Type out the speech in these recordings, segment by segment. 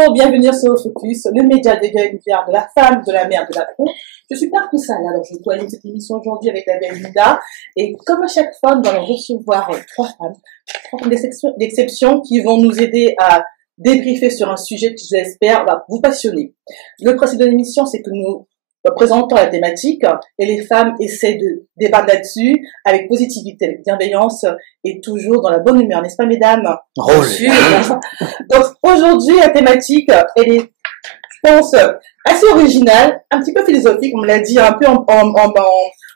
Bonjour, bienvenue sur Focus, le média des gars et de la femme, de la mère, de la pro. Je suis Marc Poussal, alors je dois animer cette émission aujourd'hui avec la belle Linda. Et comme à chaque fois, nous allons recevoir trois femmes d'exception qui vont nous aider à débriefer sur un sujet qui, j'espère, va vous passionner. Le principe de l'émission, c'est que nous présentons la thématique et les femmes essaient de débattre là-dessus avec positivité, avec bienveillance et toujours dans la bonne humeur, n'est-ce pas, mesdames? Bien sûr. Donc aujourd'hui, la thématique, elle est, je pense, assez originale, un petit peu philosophique, on me l'a dit un peu en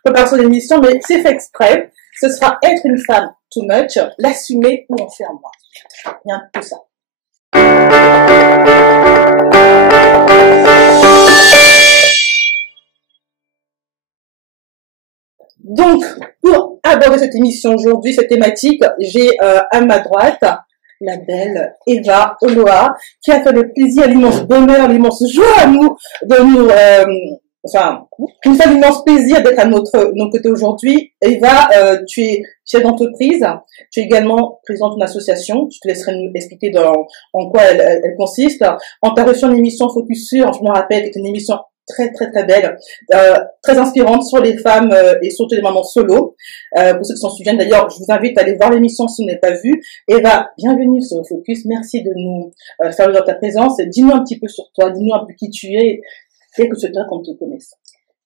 préparation de l'émission, mais c'est fait exprès. Ce sera être une femme too much, l'assumer ou en faire moins. Il y a un peu ça. Donc, pour aborder cette émission aujourd'hui, cette thématique, j'ai à ma droite la belle Eva Oloa, qui a fait le plaisir, l'immense bonheur, l'immense joie à nous, qui nous fait l'immense plaisir d'être à notre côté aujourd'hui. Eva, tu es chef d'entreprise, tu es également présidente d'une association, je te laisserai nous expliquer en quoi elle consiste. On t'a reçu une émission Focus Sur, je me rappelle, c'est une émission très belle, très inspirante sur les femmes et surtout les mamans solo. Pour ceux qui s'en souviennent, d'ailleurs, je vous invite à aller voir l'émission si vous n'avez pas vu. Eva, bienvenue sur Focus. Merci de nous faire de ta présence. Dis-nous un petit peu sur toi, dis-nous un peu qui tu es et que tu es qu'on te connaisse.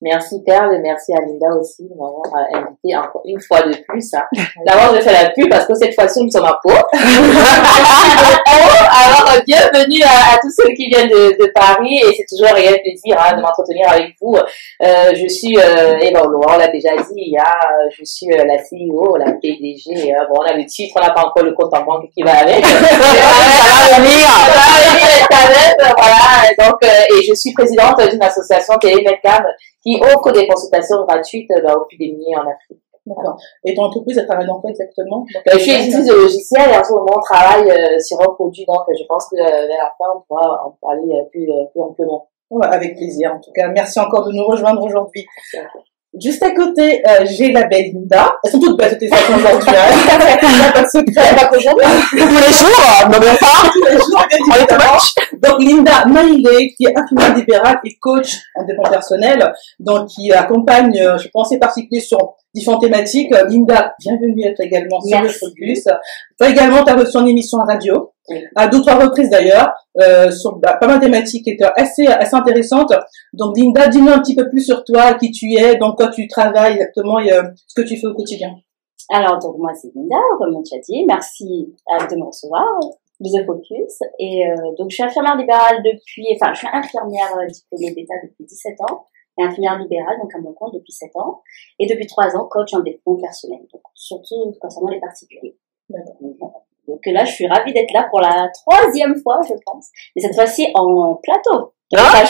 Merci Perle et merci à Linda aussi de m'avoir invité encore une fois de plus. Hein. D'abord, je fais la pub parce que cette fois-ci, nous sommes à Pau. Alors, bienvenue à tous ceux qui viennent de Paris et c'est toujours un réel plaisir de m'entretenir avec vous. Je suis Eva Oloa, on l'a déjà dit, je suis la CEO, la PDG. Bon, on a le titre, on n'a pas encore le compte en banque qui va avec. Ça va venir quand même, voilà. Donc, et je suis présidente d'une association Télémedcam qui offre des consultations gratuites aux plus démunis en Afrique. D'accord. Et ton entreprise, elle travaille dans quoi exactement? Je suis éditrice de logiciels et en ce moment, on travaille sur un produit, donc je pense que vers la fin, on pourra en parler plus amplement. Ouais, avec plaisir, en tout cas. Merci encore de nous rejoindre aujourd'hui. Juste à côté, j'ai la belle Linda. Elles sont toutes belles, toutes les façons aujourd'hui. Il n'y a pas de secret. Pas qu'aujourd'hui. Tous les jours, non, mais pas. Tous les jours, bien évidemment. Donc, Linda Maïlé, qui est infirmière libérale et coach en développement personnel, donc qui accompagne, je pense, en particulier sur différentes thématiques. Linda, bienvenue à toi également sur le Focus. Toi également, tu as reçu une émission en radio, à 2 ou 3 reprises d'ailleurs, sur pas mal de thématiques qui étaient assez intéressantes. Donc, Linda, dis-nous un petit peu plus sur toi, qui tu es, dans quoi tu travailles exactement et ce que tu fais au quotidien. Alors, donc, moi, c'est Linda, comme on t'a dit. Merci de me recevoir. De The Focus. Et donc, je suis infirmière libérale je suis infirmière diplômée d'État depuis 17 ans. Et infirmière libérale, donc à mon compte depuis 7 ans. Et depuis 3 ans, coach en développement personnel. Donc, surtout concernant les particuliers. Donc là, je suis ravie d'être là pour la 3e fois, je pense. Mais cette fois-ci en plateau. Ça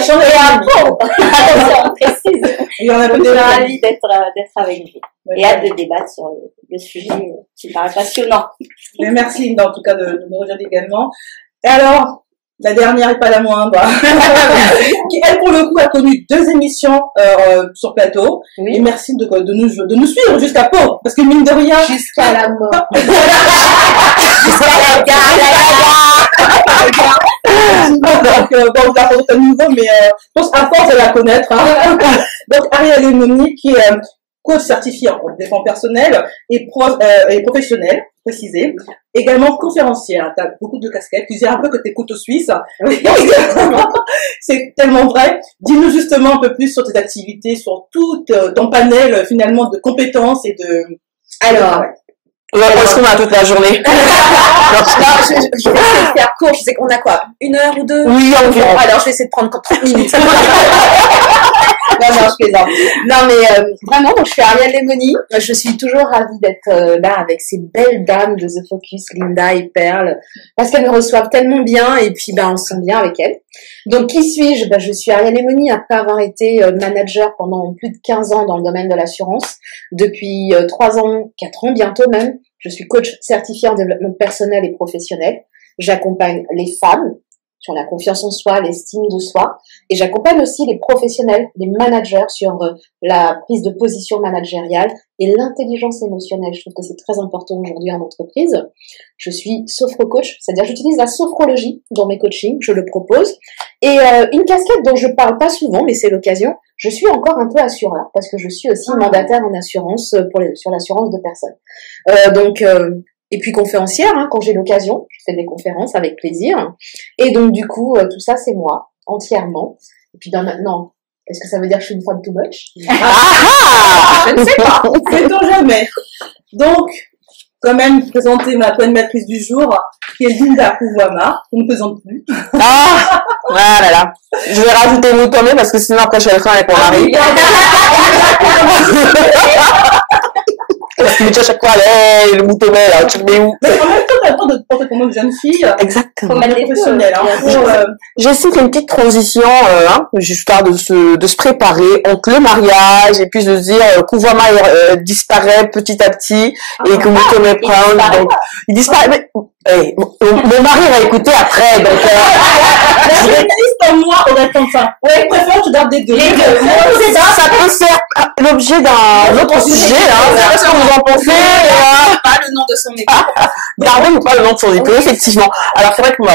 change et à Pau. Attention, on précise. Et on a donc, je suis ravie d'être avec vous. Et hâte de débattre sur le sujet qui me paraît passionnant. Mais merci Linda, en tout cas, de nous rejoindre également. Et alors, la dernière et pas la moindre, qui elle pour le coup a connu 2 émissions sur plateau. Oui. Et merci de nous suivre jusqu'à Pau, parce que mine de rien, jusqu'à la mort, jusqu'à la gare. Donc bon, vous avez un nouveau, mais je pense à force de la connaître. Hein. Donc Ariel Emoni, qui est coach certifié en développement personnel et professionnel, précisé. Également conférencière. Tu as beaucoup de casquettes. Tu disais un peu que tu es couteau suisse. C'est tellement vrai. Dis-nous justement un peu plus sur tes activités, sur tout ton panel finalement de compétences et de... Alors... Parce qu'on a toute la journée. Je vais essayer de faire court. Je sais qu'on a quoi? 1 heure ou 2? Oui, environ. Alors, je vais essayer de prendre 30 minutes. Non, je plaisante. Non, mais vraiment, donc, je suis Ariel Lemoni. Je suis toujours ravie d'être là avec ces belles dames de The Focus, Linda et Perle, parce qu'elles me reçoivent tellement bien et puis on se sent bien avec elles. Donc, qui suis-je? Je suis Ariel Lemoni, après avoir été manager pendant plus de 15 ans dans le domaine de l'assurance. Depuis 3 ans, 4 ans bientôt même, je suis coach certifié en développement personnel et professionnel. J'accompagne les femmes sur la confiance en soi, l'estime de soi. Et j'accompagne aussi les professionnels, les managers sur la prise de position managériale et l'intelligence émotionnelle. Je trouve que c'est très important aujourd'hui en entreprise. Je suis sophro-coach, c'est-à-dire j'utilise la sophrologie dans mes coachings, je le propose. Et une casquette dont je parle pas souvent, mais c'est l'occasion, je suis encore un peu assureur parce que je suis aussi mandataire en assurance sur l'assurance de personnes. Et puis conférencière, hein, quand j'ai l'occasion, je fais des conférences avec plaisir. Et donc du coup, tout ça c'est moi, entièrement. Et puis maintenant, est-ce que ça veut dire que je suis une femme too much? Je ne sais pas, sait-on jamais. Donc, quand même, présenter ma co-animatrice du jour, qui est Linda Kouwama, on ne présente plus. Ah là là. Je vais rajouter Moutomé parce que sinon après je vais être avec mon mari. Parce qu'il me dit à chaque fois, hey, le Moutomé, là, tu le mets où? Mais en même temps, t'as le droit de porter ton nom de jeune fille. Exactement. Faut mettre des professionnels, J'essaie une petite transition, histoire de se préparer entre le mariage et puis de se dire, Kouwama disparaît petit à petit et que Moutomé prend, donc, il disparaît, mais, hey, mon mari va écouter après, donc, la journaliste en moi, on attend ça. Ouais, préfère, tu gardes des deux. Les deux. Ça peut faire l'objet d'un autre sujet, hein, ce que vous en pensez, Pas le nom de son équipe. Gardez ou pas le nom de son équipe, effectivement. Alors, c'est vrai que moi,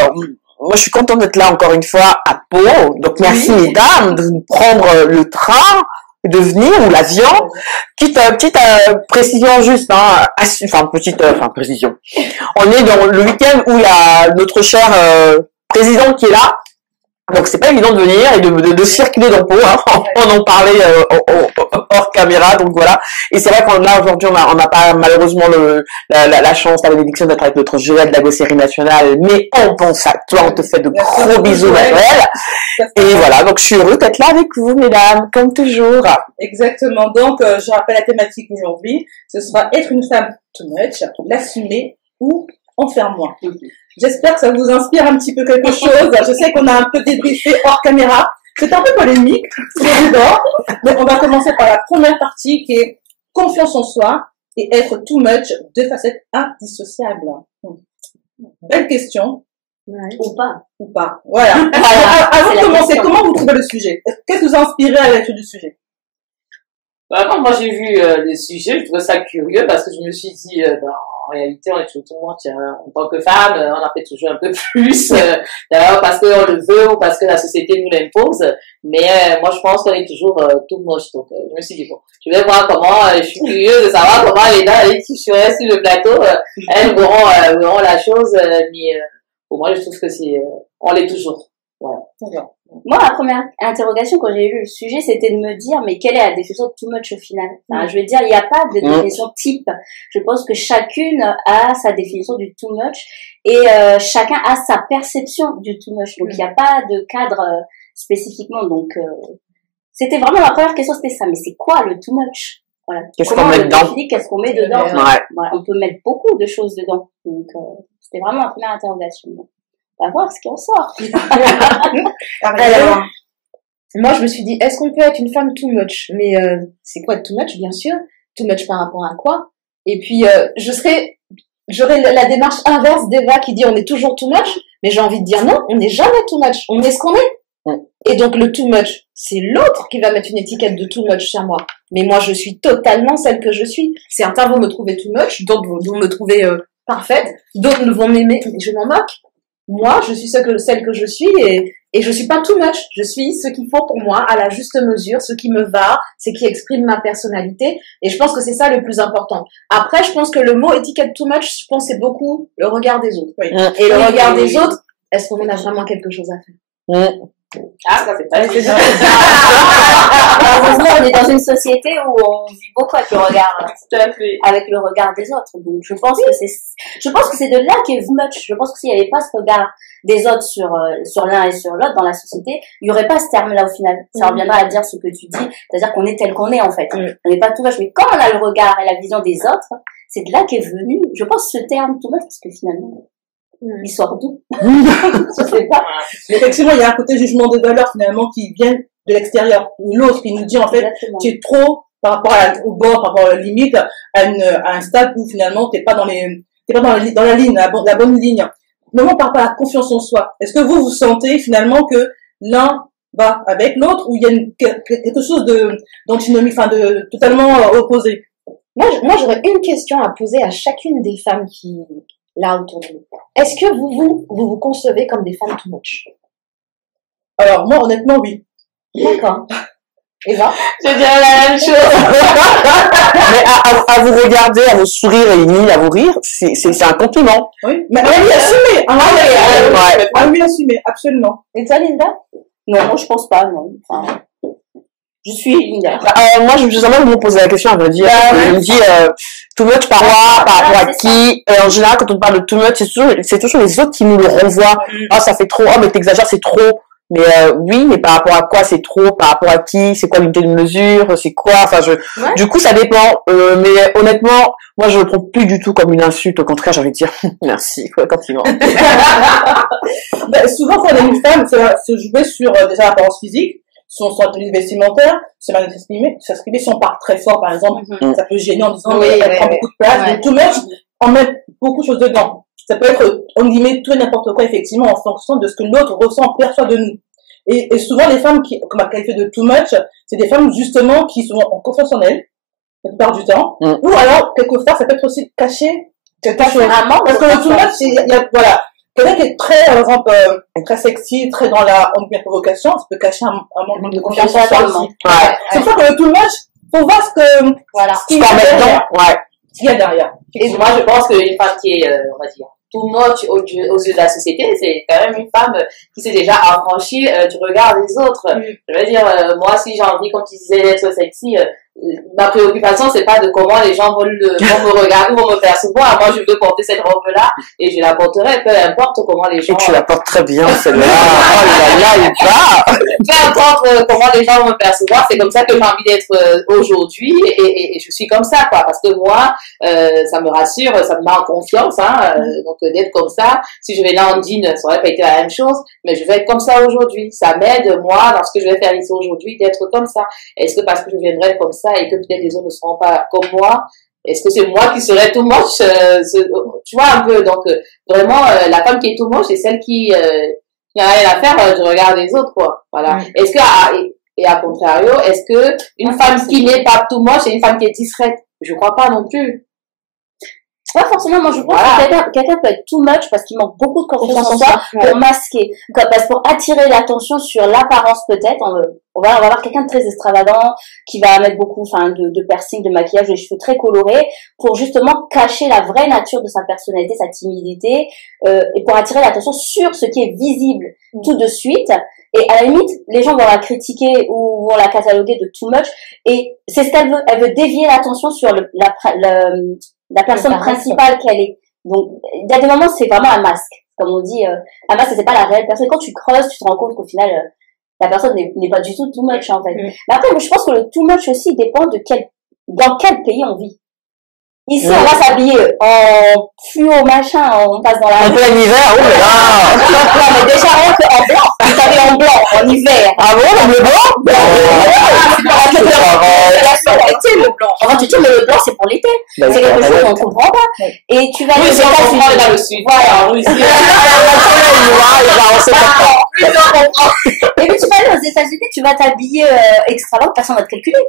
je suis contente d'être là encore une fois à Pau. Donc, merci mesdames de nous prendre le train, de venir, ou l'avion. Petite précision juste, hein, précision. On est dans le week-end où il y a notre cher président qui est là. Donc c'est pas évident de venir et de circuler dans Pau, hein. On en parlait hors caméra, donc voilà. Et c'est vrai qu'on a aujourd'hui, on n'a pas malheureusement la chance, la bénédiction d'être avec notre Joël de la Gosserie nationale, mais on pense à toi, on te fait de gros bisous, Joël. Et voilà, donc je suis heureuse d'être là avec vous, mesdames, comme toujours. Exactement. Donc je rappelle la thématique aujourd'hui, ce sera être une femme too much, l'assumer ou en faire moins. J'espère que ça vous inspire un petit peu quelque chose. Je sais qu'on a un peu débriefé hors caméra. C'est un peu polémique, c'est évident. Donc, on va commencer par la première partie qui est confiance en soi et être too much, deux facettes indissociables. Belle question. Ouais. Ou pas. Ou pas. Voilà. Avant de commencer, comment vous trouvez le sujet? Qu'est-ce qui vous a inspiré à la lecture du sujet? Quand moi j'ai vu le sujet, je trouvais ça curieux parce que je me suis dit, en réalité, on est toujours tout le monde, en tant que femme, on en fait toujours un peu plus, d'ailleurs parce qu'on le veut ou parce que la société nous l'impose. Mais moi, je pense qu'on est toujours tout moche. Donc, je me suis dit, bon, je vais voir comment, je suis curieuse de savoir comment les dames qui seraient sur le plateau, elles verront la chose. Mais pour moi, je trouve que on l'est toujours. Voilà. Moi, la première interrogation quand j'ai lu le sujet, c'était de me dire, mais quelle est la définition de too much au final? Enfin, je veux dire, il n'y a pas de définition type. Je pense que chacune a sa définition du too much et chacun a sa perception du too much. Donc, il n'y a pas de cadre spécifiquement. Donc, c'était vraiment la première question, c'était ça. Mais c'est quoi le too much? Voilà. Qu'est-ce qu'on met dedans? Qu'est-ce qu'on met dedans? Ouais. Voilà, on peut mettre beaucoup de choses dedans. Donc, c'était vraiment la première interrogation. On va voir ce qui en sort. Alors, moi, je me suis dit, est-ce qu'on peut être une femme too much? Mais c'est quoi too much, bien sûr? Too much par rapport à quoi? Et puis, j'aurais la démarche inverse d'Eva qui dit on est toujours too much, mais j'ai envie de dire non, on n'est jamais too much. On est ce qu'on est. Et donc, le too much, c'est l'autre qui va mettre une étiquette de too much sur moi. Mais moi, je suis totalement celle que je suis. Certains vont me trouver too much, d'autres vont me trouver parfaite, d'autres vont m'aimer, mais je m'en moque. Moi, je suis celle que je suis et je suis pas too much. Je suis ce qu'il faut pour moi, à la juste mesure, ce qui me va, ce qui exprime ma personnalité. Et je pense que c'est ça le plus important. Après, je pense que le mot étiquette too much, je pense c'est beaucoup le regard des autres. Oui. Et le regard des autres, est-ce qu'on en a vraiment quelque chose à faire? Ah, ça c'est pas évident. Heureusement, on est dans une société où on vit beaucoup avec le regard, avec le regard des autres. Donc, je pense que c'est de là qu'est too much. Je pense que s'il n'y avait pas ce regard des autres sur l'un et sur l'autre dans la société, il n'y aurait pas ce terme-là au final. Ça reviendra à dire ce que tu dis, c'est-à-dire qu'on est tel qu'on est en fait. On n'est pas too much, mais quand on a le regard et la vision des autres, c'est de là qu'est venu, je pense, ce terme too much, parce que finalement, il sort d'où? Je sais pas. Mais effectivement, il y a un côté jugement de valeur finalement qui vient de l'extérieur. L'autre qui nous dit en fait, exactement, tu es trop par rapport au bord, par rapport à la limite, à un stade où finalement t'es pas dans la ligne, la bonne ligne. Même par rapport à la confiance en soi. Est-ce que vous sentez finalement que l'un va avec l'autre ou il y a quelque chose d'antinomie, enfin de totalement opposé? Moi, j'aurais une question à poser à chacune des femmes qui là autour de nous. Est-ce que vous concevez comme des femmes too much? Alors moi, honnêtement, oui. D'accord. Eva? Je dirais la même chose. Mais à vous regarder, à vous sourire et ni à vous rire, c'est un compliment. Oui, mais oui, assumé. Oui, assumé, absolument. Et toi, Linda? Non, je pense pas, non. Enfin, je suis Linda. Moi, je me suis jamais me poser la question, à vrai dire. Je me dis, too much par rapport à qui. Et en général, quand on parle de too much, c'est toujours les autres qui nous le renvoient. Ah, ça fait trop. Ah, mais t'exagères, c'est trop. Mais oui, mais par rapport à quoi c'est trop? Par rapport à qui? C'est quoi l'unité de mesure? C'est quoi? Enfin, du coup, ça dépend. Mais honnêtement, moi, je le prends plus du tout comme une insulte. Au contraire, j'ai envie de dire merci, quoi, compliment. Souvent, quand on est une femme, ça se jouer sur déjà l'apparence physique, son tenue vestimentaire, se s'exprimer si on part très fort, par exemple, ça peut gêner en disant elle prend beaucoup de place. Donc, tout mettre, en mettre beaucoup de choses dedans. Ça peut être, en guillemets, tout et n'importe quoi, effectivement, en fonction de ce que l'autre ressent, perçoit de nous. Et souvent, les femmes qu'on a qualifiées de too much, c'est des femmes, justement, qui sont en confiance en elles, la plupart du temps. Ou alors, quelquefois, ça peut être aussi caché quelque chose. Parce que le too much, voilà. Quelqu'un qui est très, par exemple, très sexy, très dans la provocation, ça peut cacher un manque de confiance en soi aussi. C'est pour ça que le too much, faut voir ce qu'il y a derrière. Ce qu'il y a derrière. Et moi, je pense qu'une femme qui est, on va dire, too much aux yeux de la société, c'est quand même une femme qui s'est déjà affranchie du regard des autres. Je veux dire, moi, si j'ai envie, comme tu disais, d'être sexy, ma préoccupation, c'est pas de comment les gens vont me regarder, vont me percevoir. Moi, je veux porter cette robe-là et je la porterai, peu importe comment les gens... Et tu la portes très bien, celle-là. Oh là là, il va. Peu importe comment les gens vont me percevoir, c'est comme ça que j'ai envie d'être aujourd'hui et je suis comme ça, quoi. Parce que moi, ça me rassure, ça me met en confiance, donc d'être comme ça. Si je venais en jean, ça aurait pas été la même chose, mais je vais être comme ça aujourd'hui. Ça m'aide, moi, dans ce que je vais faire ici aujourd'hui, d'être comme ça. Est-ce que parce que je viendrai comme ça et que peut-être les autres ne seront pas comme moi, est-ce que c'est moi qui serais too much? Tu vois un peu, donc vraiment la femme qui est too much, c'est celle qui n'a rien à faire du regard des autres, quoi. Voilà. Est-ce que et à contrario, est-ce que une femme qui n'est pas too much, c'est une femme qui est discrète? Je crois pas non plus. Pas forcément, moi je pense que quelqu'un peut être too much parce qu'il manque beaucoup de confiance en soi pour masquer, parce pour attirer l'attention sur l'apparence peut-être. On va avoir quelqu'un de très extravagant qui va mettre beaucoup, de piercing, de maquillage, des cheveux très colorés pour justement cacher la vraie nature de sa personnalité, sa timidité, et pour attirer l'attention sur ce qui est visible tout de suite. Et à la limite, les gens vont la critiquer ou vont la cataloguer de too much. Et c'est ce qu'elle veut. Elle veut dévier l'attention sur la personne principale qu'elle est. Donc, il y a des moments, c'est vraiment un masque. Comme on dit, un masque, c'est pas la réelle personne. Quand tu creuses, tu te rends compte qu'au final, la personne n'est pas du tout too much, en fait. Mais après, je pense que le too much aussi dépend dans quel pays on vit. Ici, on va s'habiller en fluo, machin, on passe dans la... En plein hiver, oh là là. Non, mais déjà, rien qu'en blanc. Tu t'habilles en blanc, en hiver. Ah bon, dans le blanc? Le blanc. En fait, mais le blanc, c'est pour l'été. C'est quelque chose qu'on ne comprend pas. Et tu vas aller aux États-Unis, dans le sud. Voilà, en Russie. Et puis, tu vas aller aux États-Unis, tu vas t'habiller extravagant, personne va te calculer.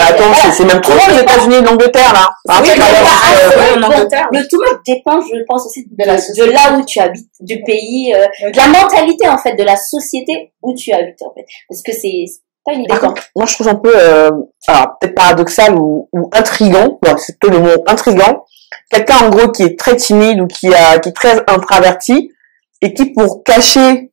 Attends, c'est même trop aux États-Unis et l'Angleterre, là. Le tout much dépend, je pense aussi de là où tu habites, du pays, de la mentalité en fait, de la société où tu habites en fait, parce que c'est pas une idée. Moi, je trouve un peu, alors peut-être paradoxal ou intriguant. Non, c'est plutôt le mot intriguant. Quelqu'un en gros qui est très timide ou qui est très introverti et qui pour cacher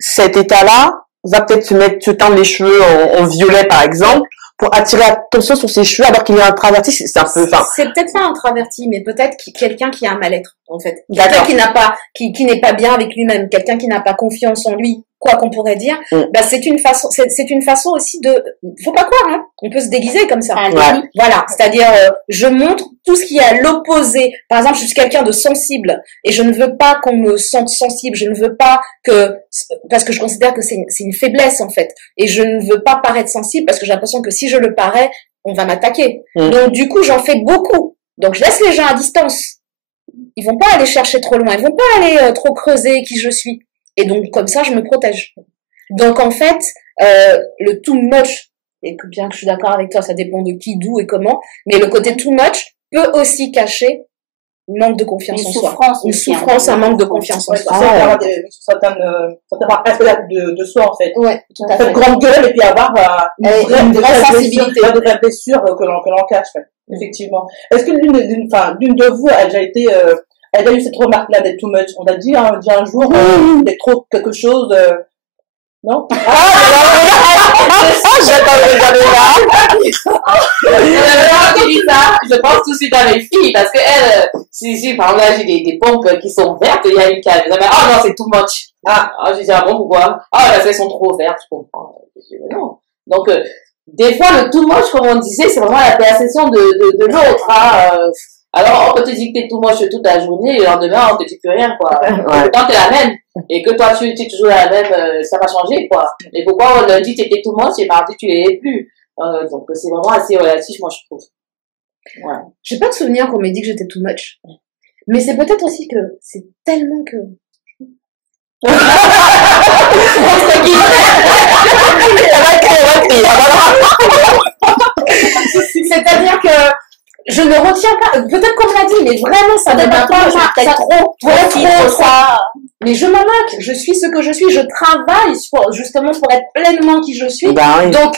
cet état-là va peut-être se teindre les cheveux en violet par exemple. Pour attirer l'attention sur ses cheveux alors qu'il est introverti, c'est un peu, c'est peut-être pas introverti, mais peut-être quelqu'un qui a un mal-être, en fait. Quelqu'un qui n'est pas bien avec lui-même, quelqu'un qui n'a pas confiance en lui, quoi qu'on pourrait dire. C'est une façon aussi faut pas croire, hein. On peut se déguiser comme ça. Voilà. C'est-à-dire, je montre tout ce qui est à l'opposé. Par exemple, je suis quelqu'un de sensible et je ne veux pas qu'on me sente sensible. Je ne veux pas parce que je considère que c'est une faiblesse, en fait. Et je ne veux pas paraître sensible parce que j'ai l'impression que si je le parais, on va m'attaquer. Donc, du coup, j'en fais beaucoup. Donc, je laisse les gens à distance. Ils vont pas aller chercher trop loin. Ils vont pas aller trop creuser qui je suis. Et donc, comme ça, je me protège. Donc, en fait, le too much, et que bien que je suis d'accord avec toi, ça dépend de qui, d'où et comment, mais le côté too much peut aussi cacher manque de confiance en soi. Une souffrance, un manque de confiance en soi. Avoir certains aspects de soi, en fait. Ouais, tout à fait. Cette grande gueule et puis avoir une vraie sensibilité. De vraies blessures que l'on cache, effectivement. Est-ce que l'une de vous a déjà été, a déjà eu cette remarque-là d'être too much? On a dit, un jour, d'être trop quelque chose, non? J'attends de regarder là. Tu dis ça, je pense tout de suite à mes filles, parce que elles, si par exemple, j'ai des pompes qui sont vertes, il y a une qui a dit, oh non, c'est too much. Je dis, ah bon, pourquoi? Parce qu'elles sont trop vertes, je comprends. Je dis, non. Donc, des fois, le too much, comme on disait, c'est vraiment la perception de l'autre, alors, on peut te dire que t'es too much toute la journée, et le lendemain, on te dit plus rien, quoi. Quand t'es la même, et que toi, tu es toujours la même, ça va changer, quoi. Et pourquoi on a dit que t'étais too much, et mardi, tu l'es plus. Donc, c'est vraiment assez relatif, moi, je trouve. Ouais. J'ai pas de souvenir qu'on m'ait dit que j'étais too much. Mais c'est peut-être aussi que c'est tellement que... C'est-à-dire que je ne retiens pas, peut-être qu'on me l'a dit, mais vraiment, ça ne m'a pas marqué. Trop. Mais je m'en moque, je suis ce que je suis, je travaille justement pour être pleinement qui je suis. Donc,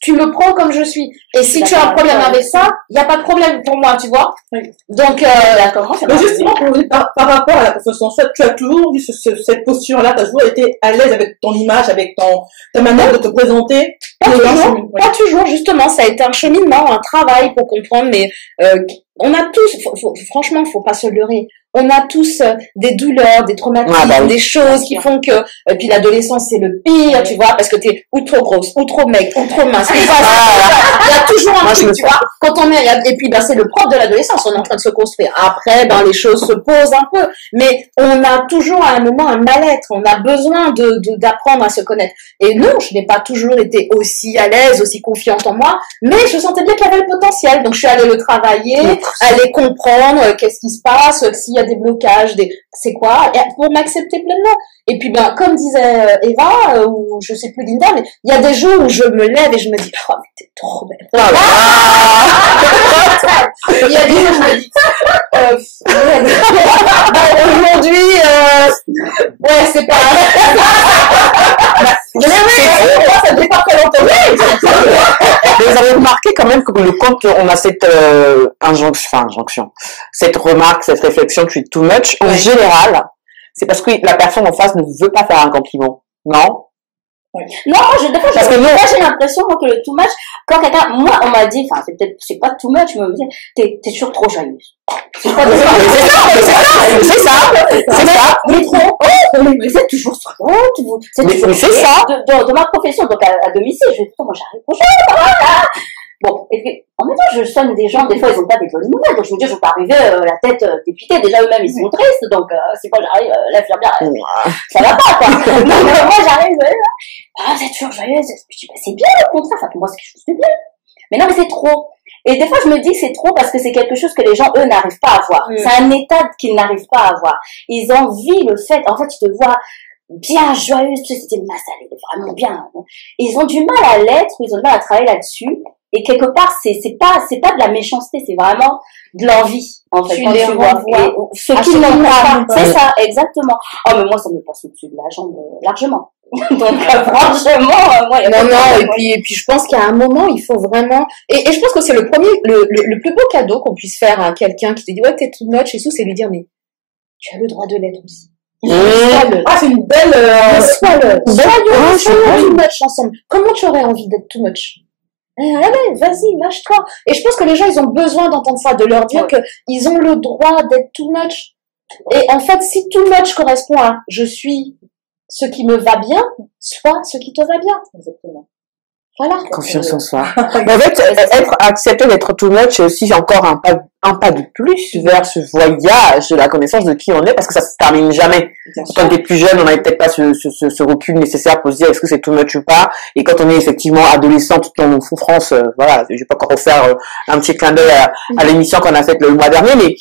tu me prends comme je suis. Et si tu as un problème avec ça, il n'y a pas de problème pour moi, tu vois. Donc, d'accord. Mais justement, par rapport à la confiance en soi, tu as toujours eu cette posture-là, tu as toujours été à l'aise avec ton image, avec ta manière de te présenter. Pas toujours, justement, ça a été un cheminement, un travail pour comprendre, mais on a tous, franchement, faut pas se leurrer. On a tous des douleurs, des traumatismes, des choses qui font que, et puis l'adolescence c'est le pire, tu vois, parce que t'es ou trop grosse, ou trop maigre, ou trop mince. Il y a toujours un truc, tu vois. Quand on est, et puis c'est le propre de l'adolescence, on est en train de se construire. Après, les choses se posent un peu, mais on a toujours à un moment un mal-être. On a besoin d'apprendre à se connaître. Et non, je n'ai pas toujours été aussi à l'aise, aussi confiante en moi, mais je sentais bien qu'il y avait le potentiel. Donc je suis allée le travailler, aller comprendre qu'est-ce qui se passe, s'il y a des blocages, c'est quoi, pour m'accepter pleinement. Et puis comme disait Eva, ou je sais plus Linda, mais il y a des jours où je me lève et je me dis, oh mais t'es trop belle. Il y a des jours où je me dis, aujourd'hui, ouais, c'est pas ça dépend très longtemps. Mais vous avez remarqué quand même que quand on a cette injonction, cette remarque, cette réflexion, tu es too much, en général, c'est parce que la personne en face ne veut pas faire un compliment, non? Non, parce que moi, j'ai l'impression que le too much, quand quelqu'un, moi, on m'a dit, c'est pas too much, mais on me dit, t'es toujours trop joyeuse. C'est ça. Mais trop, mais c'est toujours trop, mais c'est ça. De ma profession, donc à domicile, je dis, moi, j'arrive, bonjour, bon, et puis, en même temps, je soigne des gens, des fois, ils ont pas des bonnes nouvelles, donc je me dis, je peux pas arriver, la tête dépitée, déjà eux-mêmes, ils sont tristes, donc, c'est quand j'arrive, l'infirmière, ça va pas, quoi. Donc, moi, j'arrive, vous êtes toujours joyeuse, je dis, c'est bien, au contraire, pour moi, c'est quelque chose de bien. Mais non, mais c'est trop. Et des fois, je me dis que c'est trop parce que c'est quelque chose que les gens, eux, n'arrivent pas à avoir. C'est un état qu'ils n'arrivent pas à avoir. Ils envient le fait, en fait, tu te vois bien joyeuse, tu sais, c'était une masse, elle est vraiment bien. Ils ont du mal à l'être, ils ont du mal à travailler là-dessus. Et quelque part, c'est pas de la méchanceté, c'est vraiment de l'envie, en fait. Tu les vois. Ce qu'ils n'ont pas. C'est ça, exactement. Oh, mais moi, ça me passe au-dessus de la jambe, largement. Donc, franchement, moi, et puis, je pense qu'à un moment, il faut vraiment, et je pense que c'est le plus beau cadeau qu'on puisse faire à quelqu'un qui te dit, ouais, t'es too much et tout, c'est lui dire, mais tu as le droit de l'être aussi. C'est une belle, soyons too much ensemble. Comment tu aurais envie d'être too much? Allez, vas-y, lâche-toi. Et je pense que les gens, ils ont besoin d'entendre ça, de leur dire qu'ils ont le droit d'être too much. Et en fait, si too much correspond à je suis ce qui me va bien, soit ce qui te va bien. Exactement. Voilà. Confiance en soi. Mais en fait, accepter d'être too much, c'est aussi encore un pas de plus vers ce voyage de la connaissance de qui on est, parce que ça se termine jamais. Quand on était plus jeune, on n'avait peut-être pas ce recul nécessaire pour se dire est-ce que c'est too much ou pas. Et quand on est effectivement adolescent, tout en souffrance, voilà, je vais pas encore refaire un petit clin d'œil à l'émission qu'on a faite le mois dernier, mais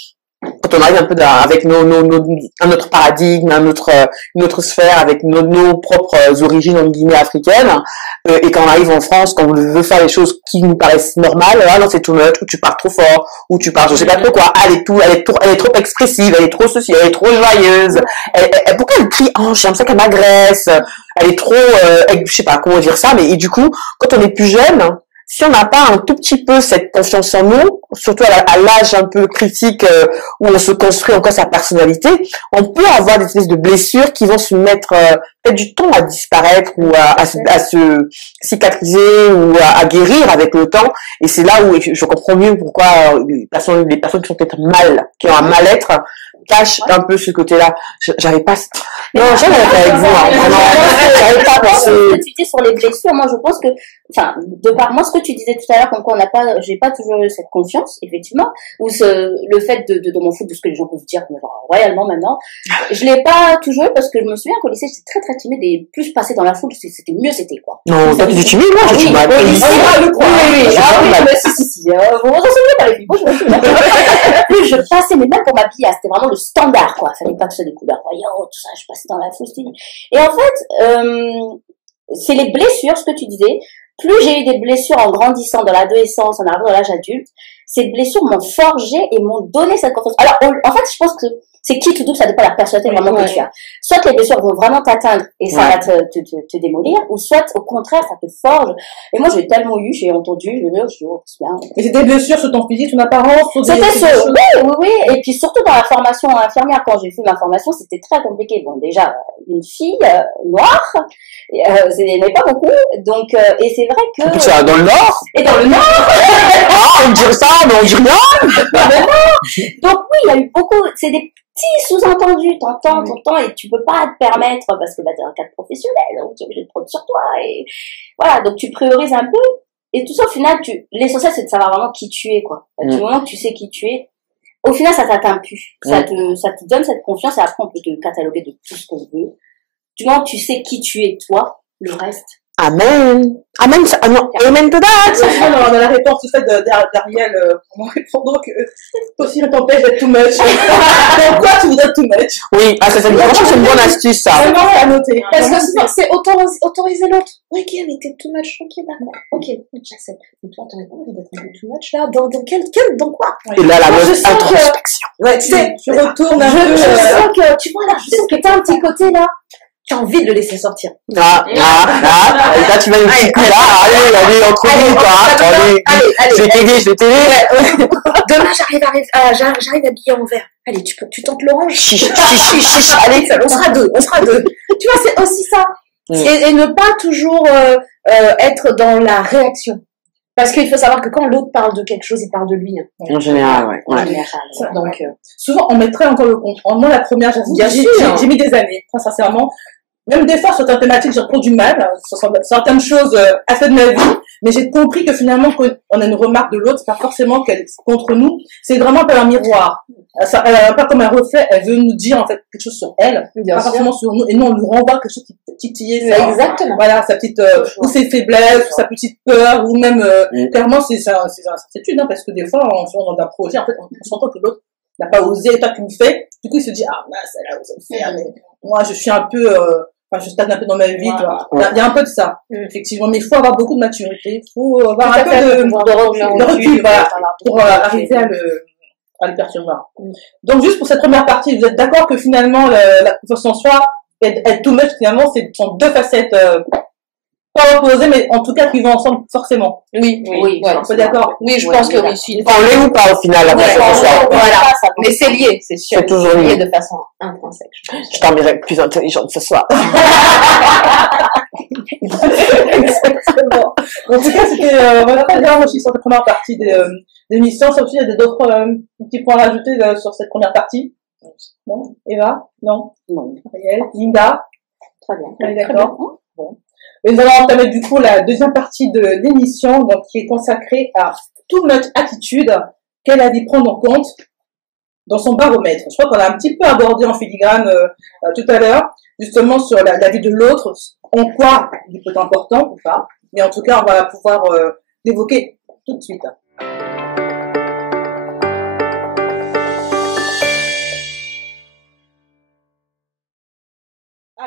quand on arrive un peu avec un autre paradigme, une autre sphère, avec nos propres origines en guillemets africaines, et quand on arrive en France, quand on veut faire les choses qui nous paraissent normales, ah non c'est too much, ou tu pars trop fort, ou tu pars je sais pas trop quoi, elle est trop expressive, elle est trop ceci, elle est trop joyeuse, pourquoi elle crie, oh j'ai l'impression qu'elle m'agresse, elle est trop, je sais pas comment dire ça, mais et du coup quand on est plus jeune, si on n'a pas un tout petit peu cette confiance en nous, surtout à l'âge un peu critique où on se construit encore sa personnalité, on peut avoir des espèces de blessures qui vont se mettre peut-être du temps à disparaître ou à se cicatriser ou à guérir avec le temps. Et c'est là où je comprends mieux pourquoi les personnes qui sont peut-être mal, qui ont un mal-être, cachent un peu ce côté-là. J'arrive pas. Non, j'arrive pas avec vous. J'arrive pas parce Ce que tu dis sur les blessures, moi je pense que, enfin, de par moi, ce que tu disais tout à l'heure, comme quoi j'ai pas toujours eu cette confiance, effectivement, ou le fait de m'en foutre de ce que les gens peuvent dire, mais genre, royalement maintenant, je l'ai pas toujours eu parce que je me souviens qu'au lycée j'étais très très timide et plus passer dans la foule, c'était mieux, c'était quoi. Non, toi tu es timide, moi je suis mal. Si, vous vous en souvenez pas les filles, moi je me souviens. Plus je passais, mais même pour m'habiller, c'était vraiment le standard, quoi. Fallait pas que ce soit des couleurs voyantes, tout ça, je passais dans la foule. Et en fait, c'est les blessures, ce que tu disais. Plus j'ai eu des blessures en grandissant dans l'adolescence, en arrivant dans l'âge adulte, ces blessures m'ont forgé et m'ont donné cette confiance. Alors, en fait, je pense que c'est qui tout double, ça dépend de la personnalité vraiment que tu as. Soit les blessures vont vraiment t'atteindre et ça va te démolir, ou soit au contraire, ça te forge. Et moi, j'ai tellement eu, j'ai entendu, je c'est bien. Et c'est des blessures sur ton physique, ton apparence, oui. Et puis surtout dans la formation infirmière, quand j'ai fait ma formation, c'était très compliqué. Bon, déjà, une fille noire, il n'y en avait pas beaucoup, donc, et c'est vrai que... C'est dans le Nord. Et dans le Nord. On dit ça, mais on dit rien. Donc oui, il y a eu beaucoup, c'est des petits sous-entendus, t'entends, et tu peux pas te permettre, parce que bah, t'es un cadre professionnel, donc tu es obligé de prendre sur toi, et voilà, donc tu priorises un peu, et tout ça, au final, l'essentiel, c'est de savoir vraiment qui tu es, quoi. Du moment que tu sais qui tu es, au final, ça t'atteint plus. Ça te donne cette confiance, et après, on peut te cataloguer de tout ce qu'on veut. Du moment que tu sais qui tu es, toi, le reste. Amen. Amen. Non, amen to that. Dans la réponse tout fait d'Ariel, en répondant que possible t'empêche d'être too much. Pourquoi tu voudrais too much? Oui, c'est une bonne astuce, ça. Vraiment, à noter. Parce que souvent, c'est autoriser l'autre. Ok, mais t'es too much. Ok, d'accord. Ok, j'accepte. Mais toi, t'aurais pas envie d'être un peu too much, là? Dans quoi? Et là, la introspection. Ouais, tu sais, tu retournes un peu. Je sens que, tu vois, là, je sens que t'as un petit côté, là. Tu as envie de le laisser sortir. Là, tu vas me piquer là, allez, entre nous, quoi. Allez, je vais t'aider. Demain, j'arrive habillée en vert. Allez, tu tentes l'orange? Chiche. Allez, on sera deux. Tu vois, c'est aussi ça. Et ne pas toujours, être dans la réaction. Parce qu'il faut savoir que quand l'autre parle de quelque chose, il parle de lui. En général, ouais. Donc, souvent, on mettrait encore le compte. Moi, la première, j'ai mis des années, très sincèrement. Même des fois, sur certaines thématiques, j'ai trop du mal, sur certaines choses assez de ma vie, mais j'ai compris que finalement, quand on a une remarque de l'autre, c'est pas forcément qu'elle est contre nous, c'est vraiment comme un miroir. Pas comme un reflet, elle veut nous dire, en fait, quelque chose sur elle, pas forcément sur nous, et nous, on nous renvoie quelque chose qui titillait. Exactement. Voilà, sa petite, ou ses faiblesses, ou sa petite peur, ou même, clairement, c'est incertitude, hein, parce que des fois, on se rend dans un projet, en fait, on s'entend que l'autre n'a pas osé, et toi, tu le fais, du coup, il se dit, ah, mince, elle a osé le faire, mais moi, je suis un peu, je stagne un peu dans ma vie, toi. Il y a un peu de ça, effectivement, mais il faut avoir beaucoup de maturité, il faut avoir un peu de recul, voilà, pour arriver à le percevoir. Donc, juste pour cette première partie, vous êtes d'accord que finalement, la confiance en soi, être too much, finalement, sont deux facettes, pas opposées, mais en tout cas, qui vont ensemble, forcément. Oui, on est d'accord? Oui, je pense que oui. On l'est ou pas, au final, la confiance en soi. Voilà. Mais c'est lié, c'est sûr. C'est toujours lié. De façon intrinsèque. Je t'enverrai plus intelligente ce soir. Exactement. En tout cas, c'était vraiment très bien enrichissant cette première partie des l'émission. Sauf s'il y a d'autres petits points à rajouter sur cette première partie. Non, Eva? Non. Ariel? Linda? Très bien. On est d'accord? Bon. Et nous allons entamer du coup la deuxième partie de l'émission, donc qui est consacrée à toute notre attitude qu'elle a dû prendre en compte dans son baromètre. Je crois qu'on a un petit peu abordé en filigrane tout à l'heure, justement sur la vie de l'autre, en quoi il peut être important ou pas, mais en tout cas on va pouvoir l'évoquer tout de suite.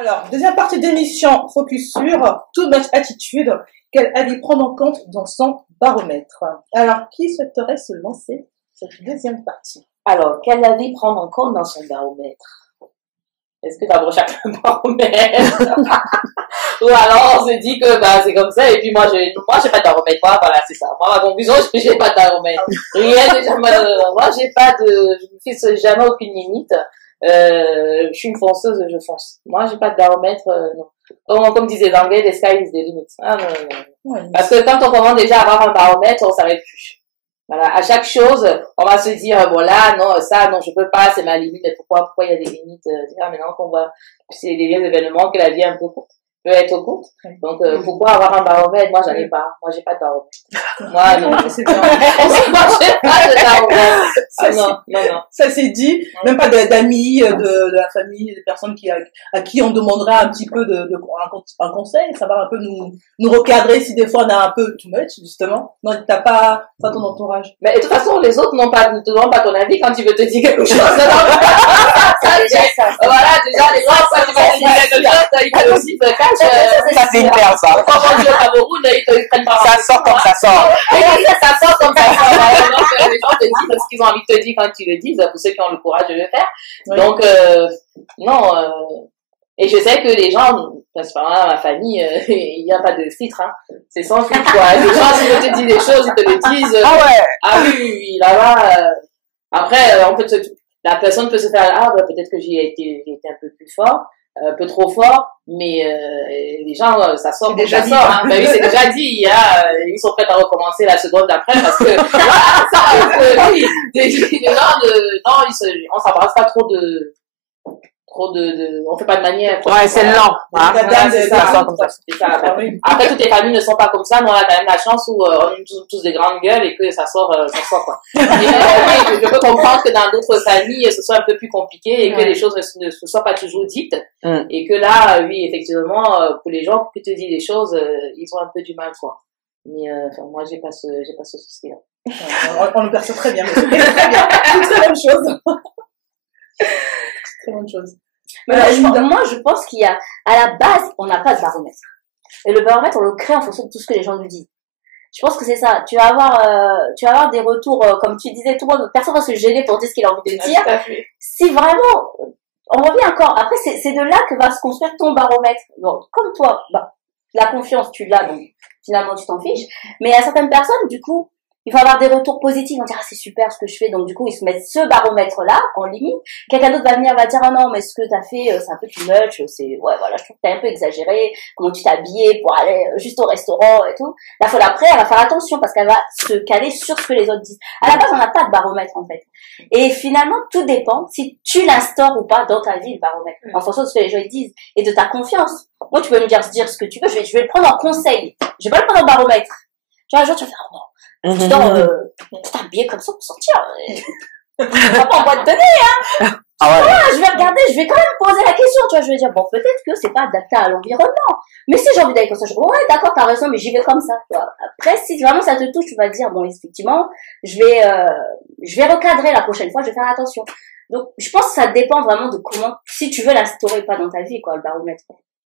Alors, deuxième partie d'émission, focus sur Too Much Attitude. Quel avis prendre en compte dans son baromètre? Alors, qui souhaiterait se lancer cette deuxième partie? Alors, quel avis prendre en compte dans son baromètre? Est-ce que d'abord chacun un baromètre? Ou alors on se dit que bah, c'est comme ça et puis moi j'ai pas de baromètre. Voilà, c'est ça. Moi, ma conclusion, j'ai pas de baromètre. Rien déjà, moi j'ai pas de, je me fixe jamais aucune limite. Je suis une fonceuse, je fonce. Moi j'ai pas de baromètre, non. Comme disait l'anglais, the sky is the limit. Ah non, non, non. Ouais, parce que quand on commence déjà à avoir un baromètre, on s'arrête plus. Voilà, à chaque chose, on va se dire, bon là, non, ça, non, je peux pas, c'est ma limite, mais pourquoi il y a des limites, maintenant qu'on voit, c'est des événements que la vie est un peu courte, peut être courte. Donc, pourquoi avoir un baromètre? Moi, j'en ai pas. Moi, j'ai pas de baromètre. Moi, non, c'est bien. Moi, j'ai pas de baromètre. Ah, non. Ça c'est dit, même pas d'amis, de la famille, des personnes à qui on demandera un petit peu un conseil, savoir un peu nous recadrer si des fois on a un peu too much, justement. Non, t'as pas ton entourage. Mais de toute façon, les autres ne te demandent pas ton avis quand tu veux te dire quelque chose. Voilà, déjà, les gens, quand tu veux te dire quelque chose, ils te aussi te cachent. Ça, c'est hyper ça. Quand on dit au Cameroun, ils te prennent par ça sort comme ça sort. Ça sort comme ça sort. Donc, les gens te disent ce qu'ils ont envie de te dire quand tu le dis, pour ceux qui ont le courage de le faire. Oui. Donc, non, et je sais que les gens, parce que par exemple, dans ma famille, il n'y a pas de filtre, hein. C'est sans filtre, quoi. Les gens, s'ils veulent te dire des choses, ils te le disent. Ah ouais. Ah oui, là-bas, après, la personne peut se faire, ah, bah, peut-être que j'ai été un peu plus fort, un peu trop fort, mais les gens, ça sort déjà ça sort. Hein. Ben oui, c'est déjà dit. Ils sont prêts à recommencer la seconde d'après parce que oui, les gens, non, on s'embrasse pas trop de, on fait pas de manière. Ouais, c'est lent. Hein. C'est ça. Après, toutes les familles ne sont pas comme ça. Nous, on a quand même la chance où on est tous des grandes gueules et que ça sort quoi. Oui, je peux comprendre que dans d'autres familles, ce soit un peu plus compliqué et que les choses ne soient pas toujours dites. Et que là, oui, effectivement, pour les gens qui te disent des choses, ils ont un peu du mal, quoi. Mais moi, j'ai pas ce souci-là. On le perçoit très bien. C'est très bien. C'est une très bonne chose. Très bonne chose. Moi, je pense qu'il y a, à la base, on n'a pas de baromètre. Et le baromètre, on le crée en fonction de tout ce que les gens nous disent. Je pense que c'est ça. Tu vas avoir des retours, comme tu disais, personne va se gêner pour dire ce qu'il a envie de dire. Si vraiment, on revient encore. Après, c'est de là que va se construire ton baromètre. Donc, comme toi, la confiance, tu l'as, donc, finalement, tu t'en fiches. Mais à certaines personnes, du coup, il faut avoir des retours positifs, on va dire, ah, c'est super ce que je fais, donc du coup, ils se mettent ce baromètre-là, en limite. Quelqu'un d'autre va venir, va dire, ah non, mais ce que t'as fait, c'est un peu too much, ouais, voilà, je trouve que t'as un peu exagéré, comment tu t'es habillé pour aller juste au restaurant et tout. La fois d'après, elle va faire attention parce qu'elle va se caler sur ce que les autres disent. À la base, on n'a pas de baromètre, en fait. Et finalement, tout dépend si tu l'instaures ou pas dans ta vie, le baromètre, en fonction de ce que les gens disent et de ta confiance. Moi, tu peux me dire ce que tu veux, je vais le prendre en conseil. Je vais pas le prendre en baromètre. Genre, un jour, tu vas faire, tu dois t'habiller comme ça pour sortir. On va pas en boîte de nuit, hein. Ah ouais. Voilà, je vais regarder, je vais quand même poser la question, tu vois, je vais dire, bon, peut-être que c'est pas adapté à l'environnement. Mais si j'ai envie d'aller comme ça, ouais, d'accord, t'as raison, mais j'y vais comme ça, tu vois. Après, si vraiment ça te touche, tu vas te dire, bon, effectivement, je vais recadrer la prochaine fois, je vais faire attention. Donc, je pense que ça dépend vraiment de comment, si tu veux l'instaurer pas dans ta vie, quoi, le baromètre.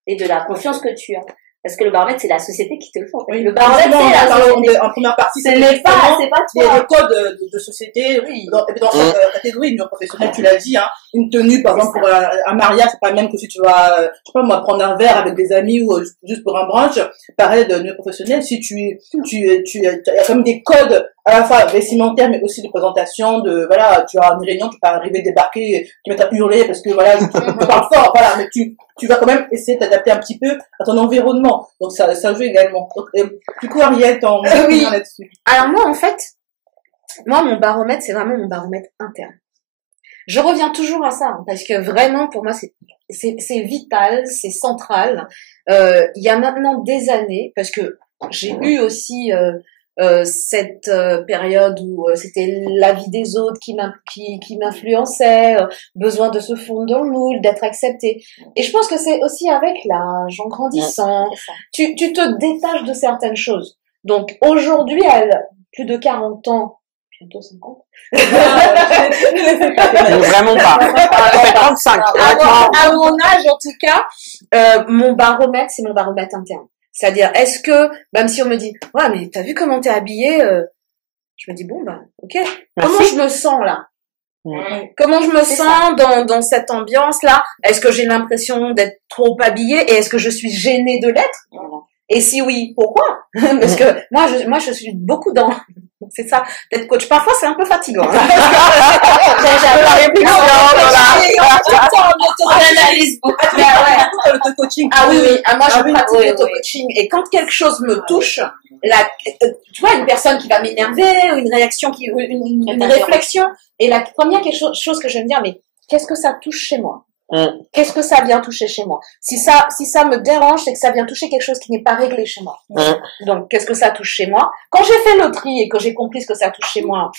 Et de la confiance que tu as. Parce que le baromètre, c'est la société qui te le fait. Oui, le baromètre, c'est la société. En première partie, c'est pas les codes de société. Oui, dans cette catégorie, une professionnelle, tu l'as dit, hein. Une tenue, par exemple, pour un mariage, c'est pas même que si tu vas, je sais pas moi, prendre un verre avec des amis ou juste pour un brunch. Pareil de tenue professionnelle. Si il y a comme des codes à la fois vestimentaires, mais aussi de présentation, voilà, tu as une réunion, tu peux arriver débarquer, tu vas te hurler parce que voilà, tu parles fort, voilà, mais tu vas quand même essayer de t'adapter un petit peu à ton environnement. Donc ça joue également. Donc, du coup, Ariel, t'en oui. Là-dessus. Alors moi, en fait, mon baromètre, c'est vraiment mon baromètre interne. Je reviens toujours à ça, hein, parce que vraiment, pour moi, c'est vital, c'est central. Il y a maintenant des années, parce que j'ai eu aussi cette période où c'était la vie des autres qui m'influençait, besoin de se fondre dans le moule, d'être accepté. Et je pense que c'est aussi avec l'âge, en grandissant, tu te détaches de certaines choses. Donc aujourd'hui, à plus de 40 ans, bientôt 50. Vraiment pas. 35. À mon âge, en tout cas, mon baromètre, c'est mon baromètre interne. C'est-à-dire, est-ce que, même si on me dit, ouais, mais t'as vu comment t'es habillée, je me dis, bon, bah, ok. Merci. Comment je me sens, là? Comment je me sens dans cette ambiance-là? Est-ce que j'ai l'impression d'être trop habillée et est-ce que je suis gênée de l'être? Et si oui, pourquoi? Parce que moi, je suis beaucoup dans, c'est ça, d'être coach. Parfois, c'est un peu fatigant. J'ai la réflexion, l'analyse beaucoup. L'auto-coaching. Ah oui, oui. Moi, je pratique oui, l'auto-coaching. Et quand quelque chose me touche, tu vois, une personne qui va m'énerver, une réaction une réflexion. Et la première chose que je vais me dire, mais qu'est-ce que ça touche chez moi? Qu'est-ce que ça vient toucher chez moi? Si ça me dérange, c'est que ça vient toucher quelque chose qui n'est pas réglé chez moi. Donc, qu'est-ce que ça touche chez moi? Quand j'ai fait le tri et que j'ai compris ce que ça touche chez moi,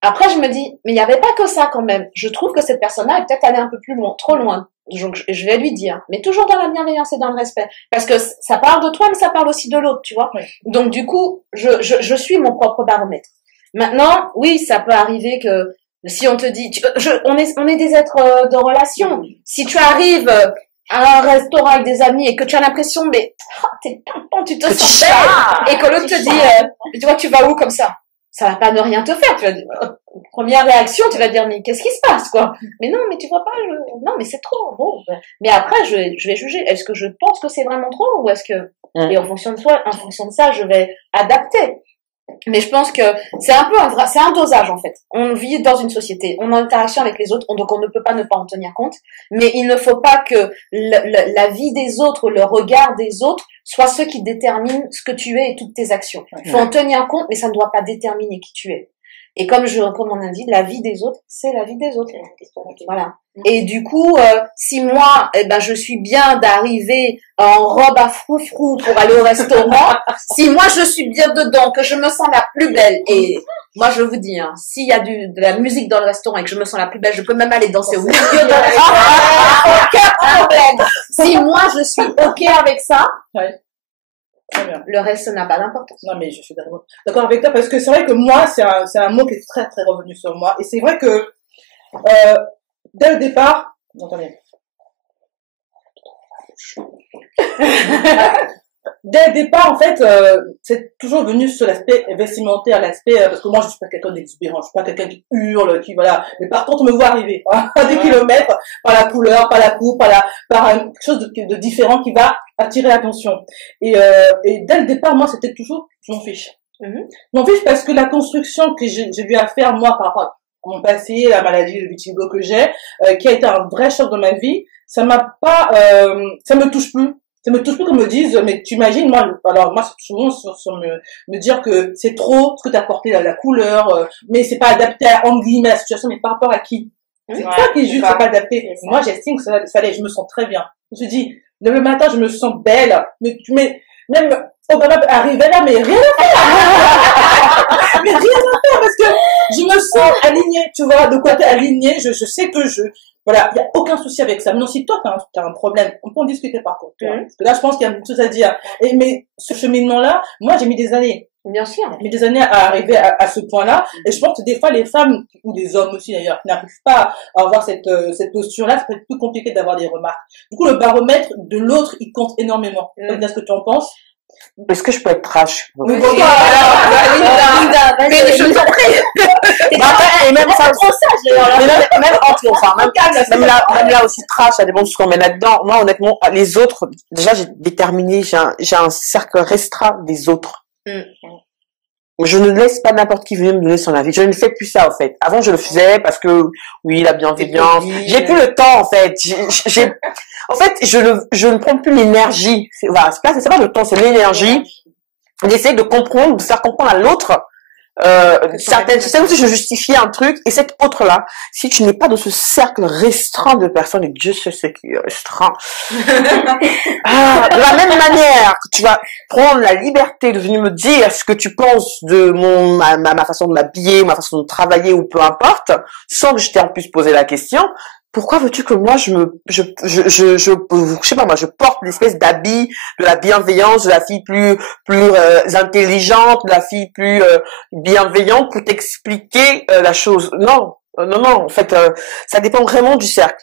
après, je me dis, mais il n'y avait pas que ça quand même. Je trouve que cette personne-là est peut-être allée un peu plus loin, trop loin. Donc, je vais lui dire, mais toujours dans la bienveillance et dans le respect. Parce que ça parle de toi, mais ça parle aussi de l'autre, tu vois. Oui. Donc, du coup, je suis mon propre baromètre. Maintenant, oui, ça peut arriver que si on te dit, on est des êtres de relation. Si tu arrives à un restaurant avec des amis et que tu as l'impression, mais t'es pimpant, tu te sens belle, et que l'autre te dit, tu vois, tu vas où comme ça? Ça va pas ne rien te faire. Tu vas dire, première réaction, tu vas dire, mais qu'est-ce qui se passe, quoi? Mais non, mais tu vois pas, non, mais c'est trop. Bon. Mais après, je vais juger. Est-ce que je pense que c'est vraiment trop ou est-ce que, et en fonction de ça, je vais adapter. Mais je pense que c'est un peu c'est un dosage, en fait. On vit dans une société, on est en interaction avec les autres, donc on ne peut pas ne pas en tenir compte. Mais il ne faut pas que la vie des autres, le regard des autres, soit ceux qui déterminent ce que tu es et toutes tes actions. Il faut en tenir compte, mais ça ne doit pas déterminer qui tu es. Et comme on a dit, la vie des autres, c'est la vie des autres. Voilà. Et du coup, si moi, je suis bien d'arriver en robe à froufrou pour aller au restaurant, si moi je suis bien dedans, que je me sens la plus belle, et moi je vous dis, s'il y a de la musique dans le restaurant et que je me sens la plus belle, je peux même aller danser au milieu de la restaurant. Aucun problème. Si moi je suis ok avec ça, le reste n'a pas d'importance. Non, mais je suis d'accord avec toi parce que c'est vrai que moi, c'est un mot qui est très, très revenu sur moi. Et c'est vrai que, dès le départ, attendez. Dès le départ, en fait, c'est toujours venu sur l'aspect vestimentaire, parce que moi, je suis pas quelqu'un d'exubérant, je suis pas quelqu'un qui hurle, voilà. Mais par contre, on me voit arriver, à des kilomètres, par la couleur, par la coupe, par quelque chose de différent qui va attirer l'attention. Et dès le départ, moi, c'était toujours, je m'en fiche. Je m'en fiche parce que la construction que j'ai eu à faire, moi, par rapport à mon passé, la maladie, le vitiligo que j'ai, qui a été un vrai choc dans ma vie, ça me touche plus. Ça me touche plus qu'on me dise, mais tu imagines, moi, c'est souvent sur me dire que c'est trop ce que t'as porté, la couleur, mais c'est pas adapté à la situation, mais par rapport à qui? C'est ça qui est juste, c'est pas adapté. Moi, j'estime que ça allait, je me sens très bien. Je me suis dit, le matin, je me sens belle, mais même, Obama arrivait là, mais rien à faire. Mais rien à faire, parce que je me sens alignée, tu vois, de quoi t'es alignée, je sais que voilà, il y a aucun souci avec ça. Mais non, si toi t'as un problème, on peut en discuter par contre. Parce que là, je pense qu'il y a beaucoup de choses à dire. Mais ce cheminement-là, moi, j'ai mis des années. Bien sûr. J'ai mis des années à arriver à ce point-là. Et je pense que des fois, les femmes, ou les hommes aussi d'ailleurs, qui n'arrivent pas à avoir cette posture-là, c'est peut-être plus compliqué d'avoir des remarques. Du coup, le baromètre de l'autre, il compte énormément. Est-ce que tu en penses? Est-ce que je peux être trash? Oui, mais je t'en prie. Et même ça, même là aussi trash, ça dépend de ce qu'on met là-dedans. Moi, honnêtement, les autres, déjà, j'ai déterminé, j'ai un cercle restreint des autres. Je ne laisse pas n'importe qui venir me donner son avis. Je ne fais plus ça, en fait. Avant, je le faisais parce que, oui, la bienveillance. J'ai plus le temps, en fait. En fait, je ne prends plus l'énergie. Voilà, c'est pas le temps, c'est l'énergie d'essayer de comprendre, de faire comprendre à l'autre, c'est comme si je justifiais un truc, et cet autre-là, si tu n'es pas dans ce cercle restreint de personnes, et Dieu sait ce qui est restreint, de la même manière que tu vas prendre la liberté de venir me dire ce que tu penses de ma façon de m'habiller, ma façon de travailler, ou peu importe, sans que je t'ai en plus posé la question, pourquoi veux-tu que moi je sais pas moi, je porte une espèce d'habit de la bienveillance, de la fille plus intelligente, de la fille plus bienveillante pour t'expliquer la chose. Non, non, en fait, ça dépend vraiment du cercle.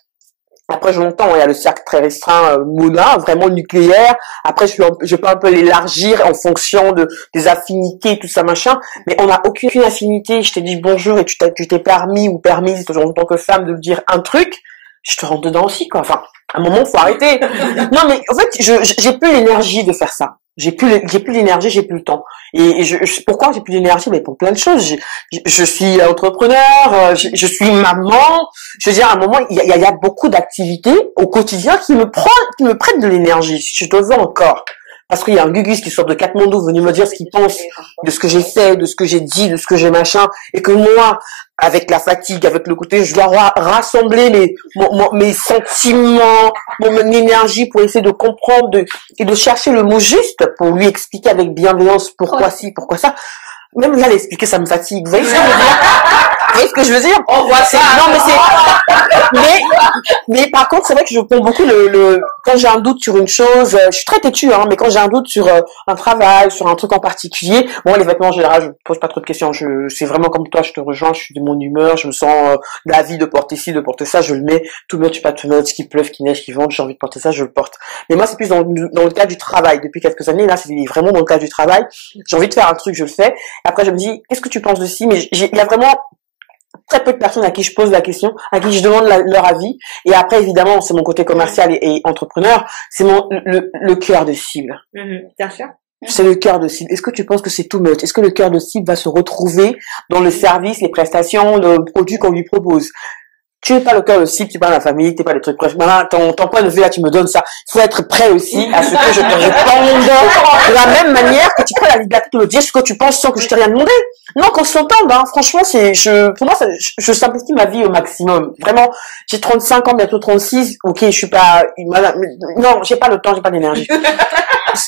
Après, je m'entends, il y a le cercle très restreint, Mona, vraiment nucléaire. Après, je peux un peu l'élargir en fonction des affinités, tout ça, machin. Mais on n'a aucune affinité. Je t'ai dit bonjour et tu t'es permis ou permise, en tant que femme, de me dire un truc. Je te rentre dedans aussi, quoi. Enfin, à un moment, faut arrêter. Non, mais en fait, j'ai plus l'énergie de faire ça. J'ai plus l'énergie, j'ai plus le temps. Et pourquoi j'ai plus l'énergie? Mais pour plein de choses. Je suis entrepreneur, je suis maman. Je veux dire, à un moment, il y a beaucoup d'activités au quotidien qui me prennent de l'énergie. Je te veux encore. Parce qu'il y a un Gugus qui sort de Katmandou venu me dire ce qu'il pense de ce que j'ai fait, de ce que j'ai dit, de ce que j'ai machin, et que moi, avec la fatigue, avec le côté, je dois rassembler mes sentiments, mon énergie pour essayer de comprendre et de chercher le mot juste pour lui expliquer avec bienveillance pourquoi ci, pourquoi ça. Même là, l'expliquer, ça me fatigue. Vous voyez ce que je veux dire? Vous voyez ce que je veux dire? On voit ça. Non, mais par contre, c'est vrai que je prends beaucoup quand j'ai un doute sur une chose, je suis très têtue, hein, mais quand j'ai un doute sur un travail, sur un truc en particulier, bon, les vêtements en général, je pose pas trop de questions. C'est vraiment comme toi, je te rejoins, je suis de mon humeur, je me sens d'avis de porter ci, de porter ça, je le mets, tout much, pas tout much, qu'il pleuve, qu'il neige, qu'il vente, j'ai envie de porter ça, je le porte. Mais moi, c'est plus dans le cadre du travail. Depuis quelques années, là, c'est vraiment dans le cadre du travail. J'ai envie de faire un truc, je le fais. Après, je me dis, qu'est-ce que tu penses de ci? Mais il y a vraiment très peu de personnes à qui je pose la question, à qui je demande leur avis. Et après, évidemment, c'est mon côté commercial et entrepreneur, c'est le cœur de cible. Bien sûr. C'est le cœur de cible. Est-ce que tu penses que c'est too much? Est-ce que le cœur de cible va se retrouver dans le service, les prestations, le produit qu'on lui propose? Tu n'es pas le cœur de cible, tu n'es pas la famille, tu n'es pas les trucs. Bref, voilà, ton point de vue là, tu me donnes ça. Il faut être prêt aussi à ce que je te réponde de la même manière que tu prends la liberté de me dire ce que tu penses sans que je t'ai rien demandé. Non, qu'on s'entende, hein. Franchement, pour moi, je simplifie ma vie au maximum. Vraiment, j'ai 35 ans, bientôt 36. Ok, je suis pas, non, j'ai pas le temps, j'ai pas d'énergie.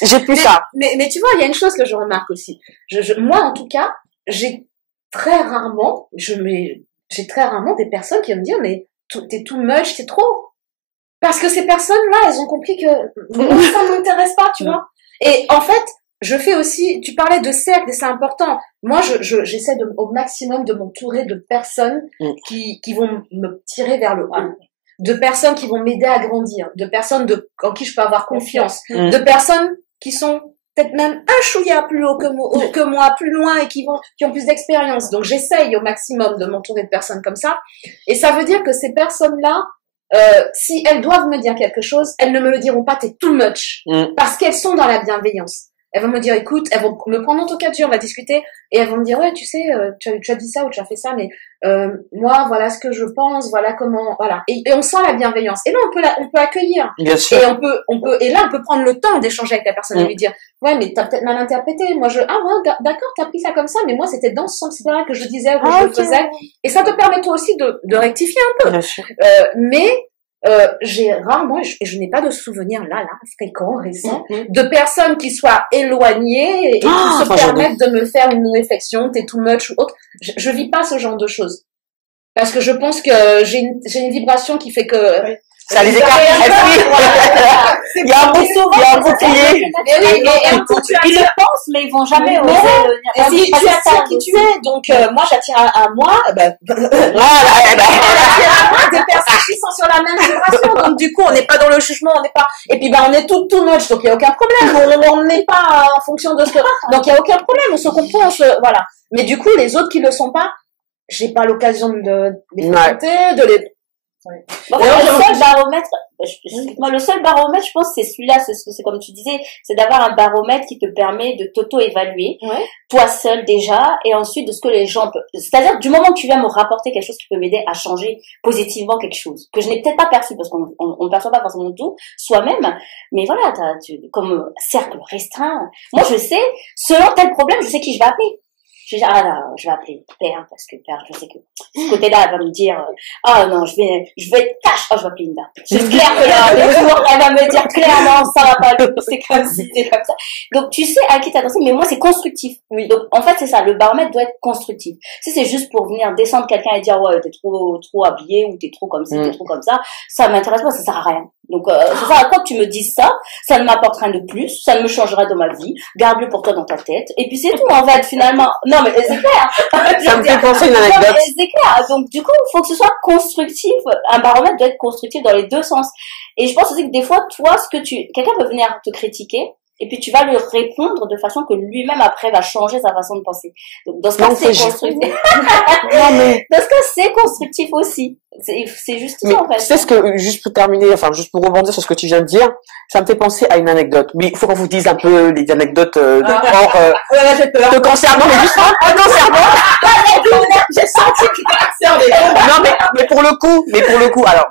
J'ai plus ça. Mais tu vois, il y a une chose que je remarque aussi. Moi, en tout cas, j'ai très rarement des personnes qui vont me dire, mais t'es too much, c'est trop. Parce que ces personnes-là, elles ont compris que moi, ça m'intéresse pas, tu vois. Et en fait, je fais aussi, tu parlais de cercle et c'est important. Moi, j'essaie au maximum de m'entourer de personnes qui vont me tirer vers le haut. De personnes qui vont m'aider à grandir. De personnes en qui je peux avoir confiance. De personnes qui sont peut-être même un chouïa plus haut que moi, plus loin et qui ont plus d'expérience. Donc, j'essaye au maximum de m'entourer de personnes comme ça. Et ça veut dire que ces personnes-là, si elles doivent me dire quelque chose, elles ne me le diront pas, t'es too much. Parce qu'elles sont dans la bienveillance. Elles vont me dire, écoute, elles vont me prendre en tout cas, on va discuter, et elles vont me dire, ouais, tu sais, tu as dit ça ou tu as fait ça, mais moi, voilà ce que je pense, voilà comment, voilà. Et on sent la bienveillance. Et là, on peut accueillir. Bien sûr. Et et là, on peut prendre le temps d'échanger avec la personne et lui dire, ouais, mais t'as peut-être mal interprété. Moi, ouais, d'accord, t'as pris ça comme ça, mais moi, c'était dans ce sens-là que je disais, que je le faisais. Et ça te permet toi aussi de rectifier un peu. Bien sûr. Mais j'ai rarement, et je n'ai pas de souvenirs là, fréquents, récents, de personnes qui soient éloignées et qui se permettent de me faire une réflexion, t'es too much ou autre. Je vis pas ce genre de choses. Parce que je pense que j'ai une vibration qui fait que... Oui. Ça les écarte. Il y a un bouclier. Ils le pensent, mais ils vont jamais oser. Si tu attires qui tu es, donc moi j'attire à moi, des personnes qui sont sur la même vibration, donc du coup on n'est pas dans le jugement, on n'est pas, et puis on est tout much, donc il y a aucun problème, on n'est pas en fonction de ce que, donc il y a aucun problème, on se comprend, voilà. Mais du coup les autres qui le sont pas, j'ai pas l'occasion de les fréquenter, de les... Ouais. Bon, le seul baromètre, je pense, c'est celui-là, c'est comme tu disais, c'est d'avoir un baromètre qui te permet de t'auto-évaluer, toi seul déjà, et ensuite de ce que les gens peuvent, c'est-à-dire du moment que tu viens me rapporter quelque chose qui peut m'aider à changer positivement quelque chose, que je n'ai peut-être pas perçu, parce qu'on ne perçoit pas forcément tout, soi-même, mais voilà, comme cercle restreint, moi je sais, selon tel problème, je sais qui je vais appeler. Je dis, ah là, je vais appeler Père, parce que Père, je sais que ce côté-là, elle va me dire, ah non, je vais être cash, oh, je vais appeler Linda. C'est clair que là, elle va me dire clairement, ça va pas, c'est comme si, c'est comme ça. Donc, tu sais à qui t'adresser, mais moi, c'est constructif. Oui. Donc, en fait, c'est ça, le baromètre doit être constructif. Si c'est juste pour venir descendre quelqu'un et dire, ouais, t'es trop habillé, ou t'es trop comme ci, t'es trop comme ça m'intéresse pas, ça sert à rien. Donc, c'est ça, à quoi que tu me dises ça ne m'apporte rien de plus, ça ne me changera dans ma vie, garde-le pour toi dans ta tête, et puis c'est tout, en fait, finalement. Non, mais c'est clair. Ça me fait penser une anecdote. C'est clair. Donc, du coup, il faut que ce soit constructif. Un baromètre doit être constructif dans les deux sens. Et je pense aussi que des fois, toi, quelqu'un peut venir te critiquer, et puis tu vas lui répondre de façon que lui-même après va changer sa façon de penser. Donc dans ce cas c'est constructif. Non, mais... Dans ce cas c'est constructif aussi. C'est juste ça en fait. Tu sais ce que, juste pour terminer, enfin juste pour rebondir sur ce que tu viens de dire, ça me fait penser à une anecdote. Mais il faut qu'on vous dise un peu les anecdotes te concernant, mais juste te concernant. J'ai senti que tu t'es concerné. Non mais pour le coup, alors,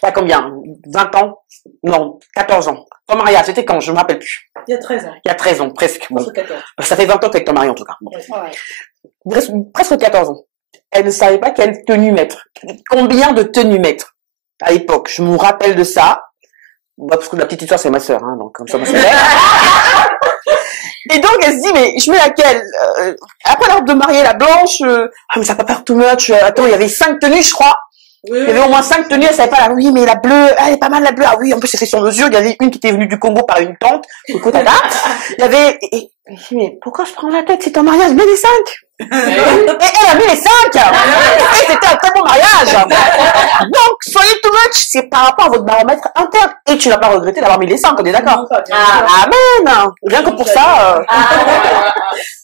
t'as combien? 20 ans? Non, 14 ans. Ton mariage, c'était quand? Je me rappelle plus. Il y a 13 ans. Il y a 13 ans, presque. Bon. 14. Ça fait 20 ans qu'avec ton mari, en tout cas. Bon. Ouais. Presque 14 ans. Elle ne savait pas quelle tenue mettre. Combien de tenues mettre à l'époque? Je me rappelle de ça. Bah, parce que la petite histoire, c'est ma sœur, hein, donc comme ça, moi, c'est Et donc, elle se dit, mais je mets laquelle? Après l'heure de marier la blanche, mais ça va pas faire too much. Attends, il y avait 5 tenues, je crois. Oui, il y avait au moins 5 tenues, elle savait pas oui, mais la bleue, elle est pas mal la bleue. Ah oui, en plus c'est fait sur mesure. Il y avait une qui était venue du Congo par une tante. Il y avait, mais pourquoi je prends la tête? C'est un mariage, mets les 5. Et elle a mis les 5. Et c'était un très bon mariage. Donc, soyez too much. C'est par rapport à votre baromètre interne. Et tu n'as pas regretté d'avoir mis les 5, on est d'accord? Amen. Rien que pour ça.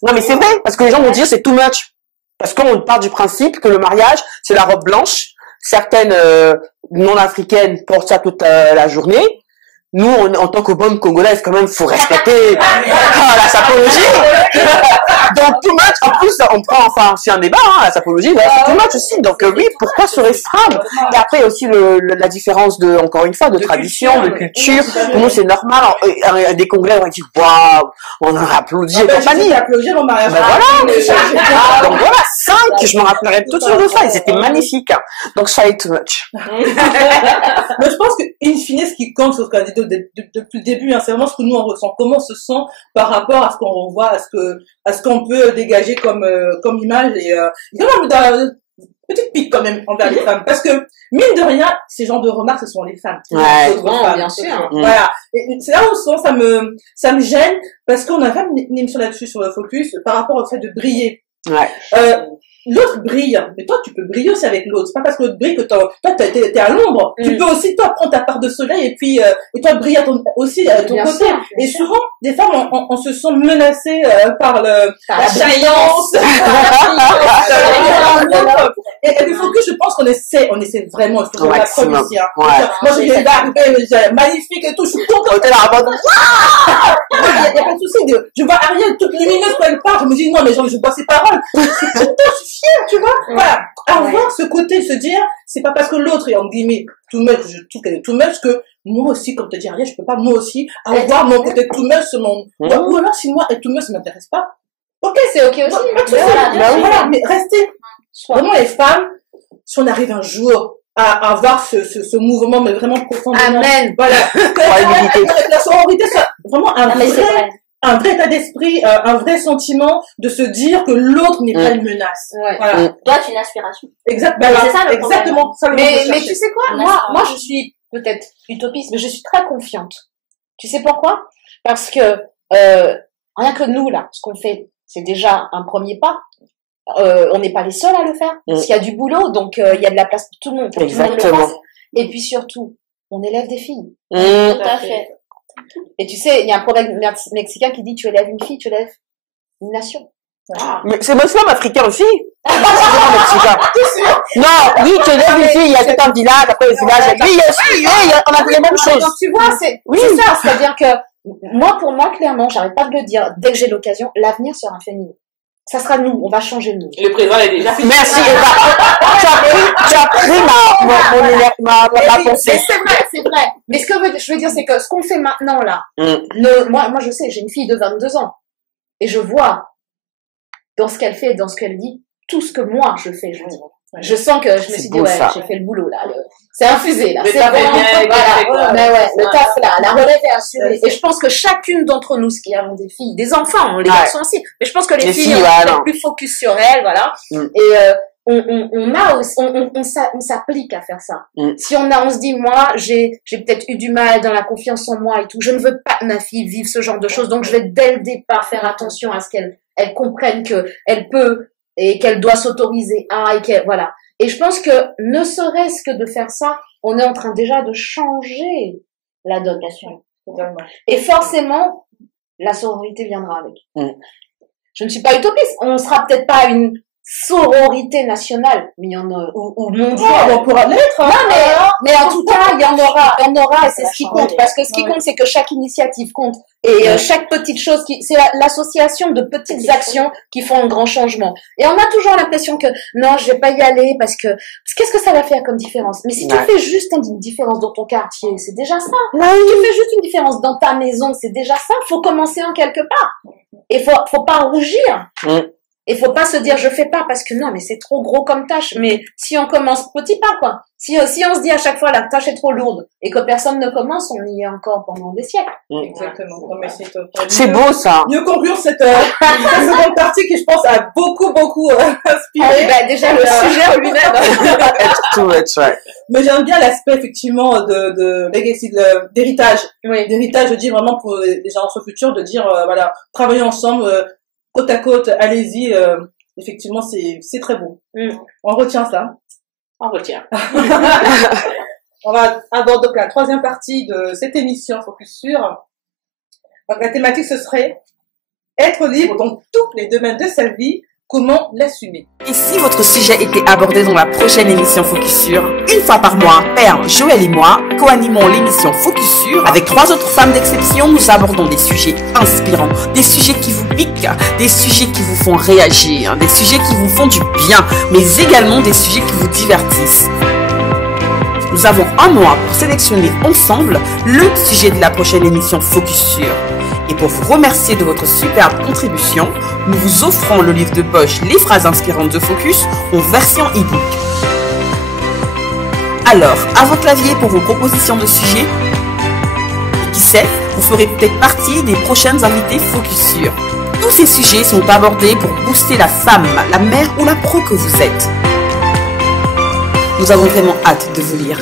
Non, mais c'est vrai, parce que les gens vont dire c'est too much. Parce qu'on part du principe que le mariage, c'est la robe blanche. Certaines non-africaines portent ça toute la journée. Nous, en tant que bonne Congolaise, quand même, faut respecter la sapologie. Donc, too much, en plus, on prend, enfin, c'est un débat, hein, la sapologie, c'est too much aussi. Donc, oui, pourquoi se restreindre? Et après, aussi, la différence de, encore une fois, de tradition, de culture. Pour nous, c'est normal. Des Congolais, on dit, waouh, on a applaudi et compagnie. Applaudi mon mariage. Ben voilà. Donc, voilà, 5, je me rappellerai tout de suite de ça. Ils étaient magnifiques. Donc, ça est too much. Mais je pense que, in fine, ce qui compte, c'est ce qu'on a dit depuis le début, hein, c'est vraiment ce que nous on ressent, comment on se sent par rapport à ce qu'on voit, à ce qu'on peut dégager comme image et il y a une petite pique quand même envers les femmes, parce que mine de rien, ces genres de remarques, ce sont les femmes. Ouais, femmes. Bien sûr. Voilà. Et c'est là où ça me gêne, parce qu'on a fait une émission là-dessus sur le Focus par rapport au fait de briller. Ouais. L'autre brille, mais toi tu peux briller aussi avec l'autre. C'est pas parce que l'autre brille que toi t'es à l'ombre. Tu peux aussi toi prendre ta part de soleil et puis et toi briller aussi à ton côté. Et souvent des femmes on se sent menacées par la chaillance. Et il faut que je pense qu'on essaie vraiment. Il faut que la preuve ici. Hein. Ouais. Moi je viens d'arriver, magnifique et tout. Je suis contente. Il y a pas de souci. Je vois Ariel toute lumineuse quand elle part. Je me dis non mais je vois ses paroles. Je suis fière, tu vois. Voilà. Avoir ce côté, se dire, c'est pas parce que l'autre est en guillemets too much, je trouve qu'elle est too much que moi aussi, comme te dit Ariel, je peux pas moi aussi avoir mon côté too much, ou alors si moi être too much, ça m'intéresse pas. Ok, c'est ok aussi. Voilà, mais restez. Vraiment les femmes, si on arrive un jour à avoir ce mouvement, mais vraiment profondément. Amen. Voilà. La sororité, c'est vraiment un vrai état d'esprit, un vrai sentiment de se dire que l'autre n'est pas une menace. Ouais. Voilà. Doit être une aspiration. Exactement. C'est ça le problème. Exactement. Ça, Mais tu sais quoi? Moi, je suis peut-être utopiste, mais je suis très confiante. Tu sais pourquoi? Parce que, rien que nous, là, ce qu'on fait, c'est déjà un premier pas. On n'est pas les seuls à le faire. Parce qu'il y a du boulot, donc, il y a de la place pour tout le monde. Exactement. Et puis surtout, on élève des filles. Tout à fait. Et tu sais, il y a un proverbe mexicain qui dit tu élèves une fille, tu élèves une nation. Mais c'est musulman africain aussi. Non, oui, tu élèves une fille, il y a tout un village, après le village, oui, on a les mêmes choses. Donc, tu vois, c'est ça, c'est-à-dire que moi, pour moi, clairement, j'arrête pas de le dire, dès que j'ai l'occasion, l'avenir sera féminin. Ça sera nous, on va changer nous. Le président est déjà fait. Merci, tu as pris ma pensée. C'est vrai. Mais ce que je veux dire, c'est que ce qu'on fait maintenant, là, moi, je sais, j'ai une fille de 22 ans. Et je vois dans ce qu'elle fait, dans ce qu'elle dit, tout ce que moi je fais, je dis. Je sens que je me suis dit, ouais, j'ai fait le boulot, là. C'est infusé, là. C'est voilà. Mais ouais, le taf, là. La relève est assurée. Et je pense que chacune d'entre nous, qui avons des filles, des enfants, les garçons aussi, mais je pense que les filles, on est plus focus sur elles, voilà. Et, on s'applique à faire ça. Si on se dit, moi, j'ai peut-être eu du mal dans la confiance en moi et tout, je ne veux pas que ma fille vive ce genre de choses, donc je vais dès le départ faire attention à ce qu'elle comprenne qu'elle peut, et qu'elle doit s'autoriser à, et qu'elle, voilà. Et je pense que, ne serait-ce que de faire ça, on est en train déjà de changer la donne. Et forcément, la sororité viendra avec. Je ne suis pas utopiste. On sera peut-être pas une sororité nationale, mais il y en a, ou mondiale. On pourra l'être, hein. Non, mais en tout cas, il y en aura, et c'est ce qui compte. Parce que ce qui compte, c'est que chaque initiative compte. Et chaque petite chose c'est l'association de petites actions qui font un grand changement. Et on a toujours l'impression que, non, je vais pas y aller parce que qu'est-ce que ça va faire comme différence? Mais si tu fais juste une différence dans ton quartier, c'est déjà ça. Si tu fais juste une différence dans ta maison, c'est déjà ça. Faut commencer en quelque part. Et faut pas rougir. Il faut pas se dire je fais pas parce que non mais c'est trop gros comme tâche. Mais si on commence petit pas quoi. Si on se dit à chaque fois la tâche est trop lourde et que personne ne commence, on y est encore pendant des siècles. Exactement. C'est beau ça. Mieux conclure cette seconde partie qui je pense a beaucoup inspiré. Déjà le sujet lui-même. Mais j'aime bien l'aspect effectivement de legacy, d'héritage. D'héritage, je dis vraiment pour les générations futures, de dire voilà, travailler ensemble. Côte à côte, allez-y, effectivement, c'est très beau. On retient ça. On retient. On va aborder donc la troisième partie de cette émission Focus Sur. Donc, la thématique, ce serait être libre dans tous les domaines de sa vie. Comment l'assumer? Et si votre sujet était abordé dans la prochaine émission Focus Sur, une fois par mois, Père, Joël et moi co-animons l'émission Focus Sur. Avec 3 autres femmes d'exception, nous abordons des sujets inspirants, des sujets qui vous piquent, des sujets qui vous font réagir, des sujets qui vous font du bien, mais également des sujets qui vous divertissent. Nous avons un mois pour sélectionner ensemble le sujet de la prochaine émission Focus Sur. Et pour vous remercier de votre superbe contribution, nous vous offrons le livre de poche Les phrases inspirantes de Focus en version e-book. Alors, à votre clavier pour vos propositions de sujets. Et qui sait, vous ferez peut-être partie des prochaines invités Focus Sur. Tous ces sujets sont abordés pour booster la femme, la mère ou la pro que vous êtes. Nous avons vraiment hâte de vous lire.